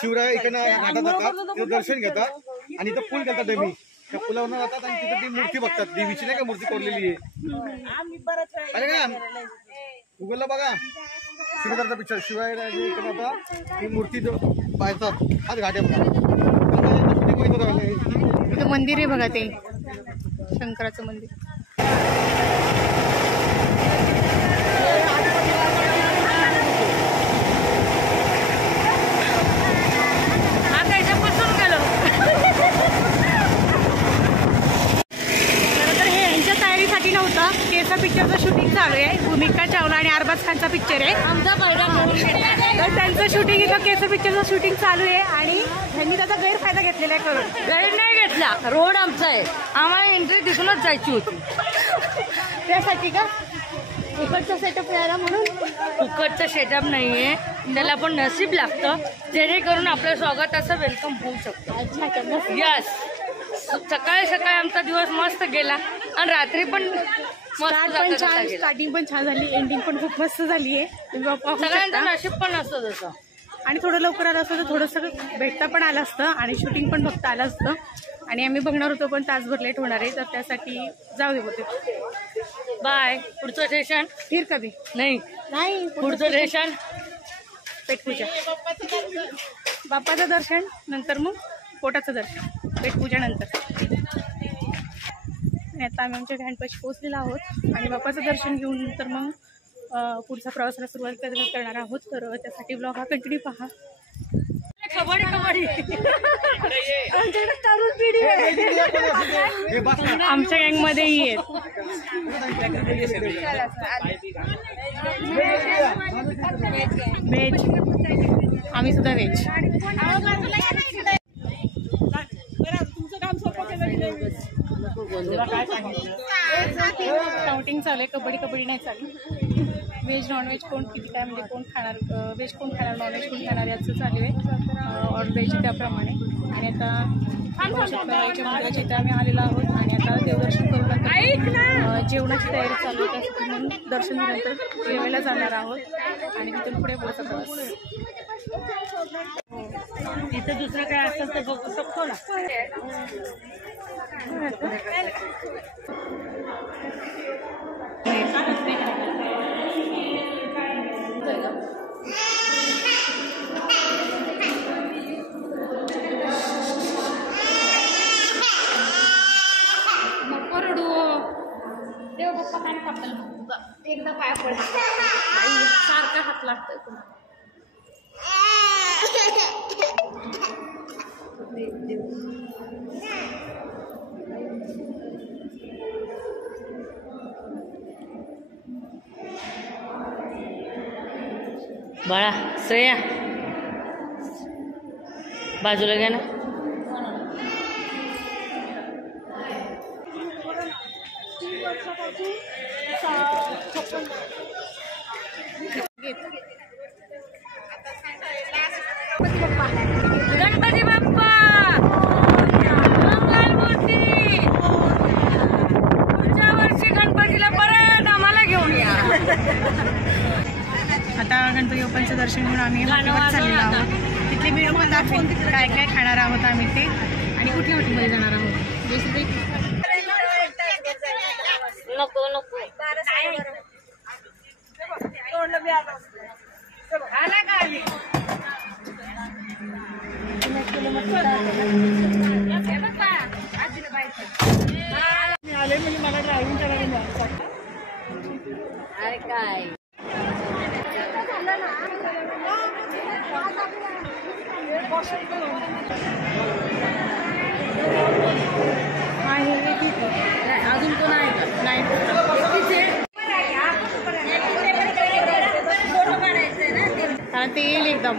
शिवराय इकडनं या घाटात जातात, तिथं दर्शन घेतात आणि इथं पूल घेतात. त्या पुलावरून जातात आणि तिथे ती मूर्ती बघतात, देवीची नाही का मूर्ती कोरलेली आहे. गुगलला बघा शिवराचा पिक्चर, शिवाजी बाबा ही मूर्ती पाहतात. हाच घाट आहे बघा. मंदिर आहे बघा ते शंकराचं मंदिर. केसा पिक्चरचं शूटिंग चालू आहे. भूमिका चावला आणि अरबाज खानचा पिक्चर आहे. आमचा फायदा तर त्यांचं शूटिंग इथं केसा पिक्चरचं शूटिंग चालू आहे आणि त्यांनी त्याचा गैरफायदा घेतलेला आहे. करून गैर नाही घेतला, रोड आमचा आहे, आम्हाला एंट्री तिथूनच जायची होती. त्यासाठी का फुकटचा सेटअप यायला म्हणून? फुकटचं सेटअप नाहीये, त्याला पण नशीब लागतं जेणेकरून आपलं स्वागत असं वेलकम होऊ शकतं. यस, सकाळी सकाळी आमचा दिवस मस्त गेला आणि रात्री पण स्टार्टिंग पण छान झाली, एंडिंग पण खूप मस्त झाली आहे. सगळ्यांचं नशीब पण असतं तसं. आणि थोडं लवकर आलं असतं तर थोडंसं भेटता पण आलं असतं आणि शूटिंग पण बघता आलं असतं. आणि आम्ही बघणार होतो पण तासभर लेट होणार आहे, तर त्यासाठी जाऊ दे बोलते. बाय. पुढचं स्टेशन फिर कधी नाही, पुढचं स्टेशन पेटपूजा. बाप्पाचं दर्शन नंतर मग पोटाचं दर्शन, पेटपूजा नंतर. आता आम्ही आमच्या घाणपाशी पोहोचलेलो आहोत आणि बाप्पाचं दर्शन घेऊन नंतर मग पुढच्या प्रवासाला सुरुवात करणार आहोत. तर त्यासाठी ब्लॉग हा कंटिन्यू पहा. कबड्डी आमच्याकडे तरुण पिढी आहे, आमच्या गँगमध्येही आहेत. व्हेज, आम्ही सुद्धा व्हेज. काउंटिंग चालू आहे, कबड्डी नाही चालू. व्हेज नॉनव्हेज कोण किती काय म्हणजे कोण खाणार, व्हेज कोण खाणार नॉनव्हेज कोण खाणार याचं चालू आहे ऑर्डर द्यायची त्याप्रमाणे. आणि आता मंदिराच्या इथे आम्ही आलेलो आहोत आणि आता देवदर्शन करून जेवणाची तयारी चालू आहे. म्हणून दर्शन झाल्यानंतर जेवायला जाणार आहोत आणि तिथून पुढे बोलत प्रवास. इथं दुसरं काय असेल तर बघू शकतो ना. देव बाप्पा काय कापल एकदा पाया पडला सारखा हात लागतोय तुम्हाला. बाळा श्रेया बाजूला घ्या ना. गणपती बाप्पा मंगलमूर्ती, पुढच्या वर्षी गणपतीला परत आम्हाला घेऊन या. आता गणपती बाप्पांचं दर्शन घेऊन आम्ही हॉटेलवर चाललेलो आहोत. तिथले व्हिडिओ पण दाखवून काय काय खाणार आहोत आम्ही ते आणि कुठल्या हॉटेलमध्ये जाणार आहोत. नको नको आला का आम्ही आले म्हणजे मला ड्रायव्हिंग करायला मिळालं. अरे काय अजून कोण आहे का नाही. ते येईल एकदम.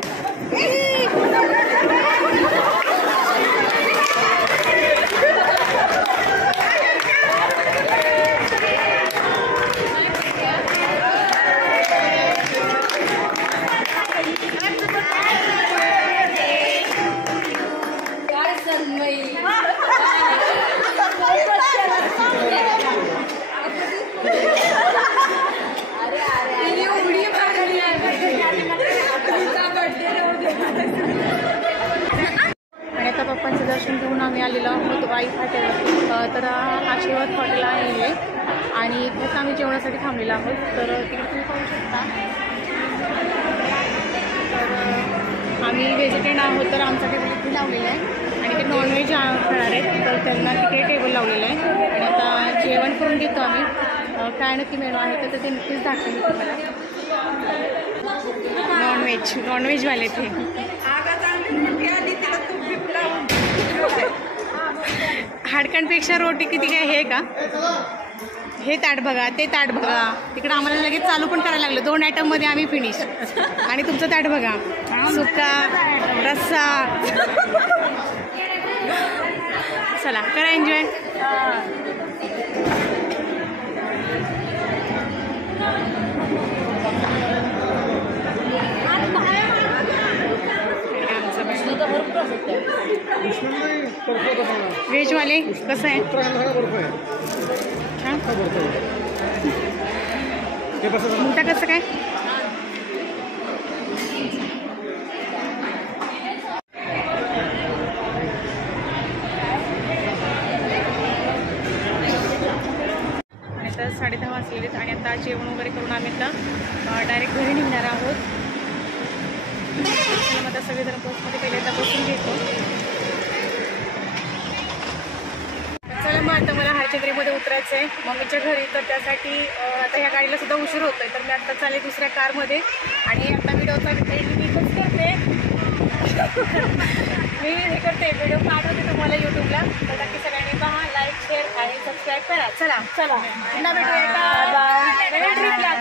आणि आता पप्पांचं दर्शन घेऊन आम्ही आलेलो आहोत वाई फाट्यावर. तर आशीर्वाद हॉटेल आहे हे आणि इथेच आम्ही जेवणासाठी थांबलेलो आहोत. तर तिकडे तुम्ही पाहू शकता. तर आम्ही व्हेजिटेरियन आहोत तर आमचा टेबल इथे लावलेला आहे आणि ते नॉनव्हेज खाणार आहेत तर त्यांना तिकडे टेबल लावलेलं आहे. आणि आता जेवण करून घेतो आम्ही. काय नक्की मेनू आहे तर ते नक्कीच दाखवेन मी तुम्हाला. नॉनव्हेजवाले ते हाडकांपेक्षा रोटी किती काय हे का. हे ताट बघा ते ताट बघा. तिकडं आम्हाला लगेच चालू पण करायला लागलं. 2 आयटममध्ये आम्ही फिनिश. आणि तुमचं ताट बघा सुका रस्सा. चला करा एन्जॉय. व्हेजवाले कसं आहे मोठा कसं काय. आणि आता 10:30 वाजलेले आहेत आणि आता जेवण वगैरे करून आम्ही आता डायरेक्ट घरी निघणार आहोत. आता सगळेजण बसमध्ये पहिल्यांदा बसून घेतो. चला मग आता मला हायचक्रीमध्ये उतरायचं आहे मम्मीच्या घरी. तर त्यासाठी आता ह्या गाडीला सुद्धा उशीर होतोय. तर मी आता चालले दुसऱ्या कारमध्ये आणि आता व्हिडिओचा एडिटिंग मीच करते. मी हे करते व्हिडिओ पाठवते तुम्हाला यूट्यूबला. तर नक्की सगळ्यांनी पहा, लाईक शेअर आणि सबस्क्राईब करा. चला चला पुन्हा भेटूया ट्रिपला.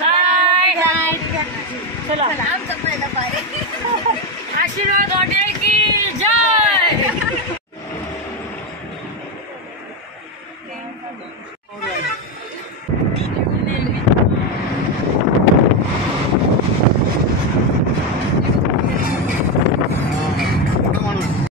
काय बाय. चला आशीर्वाद हॉटेल की जय.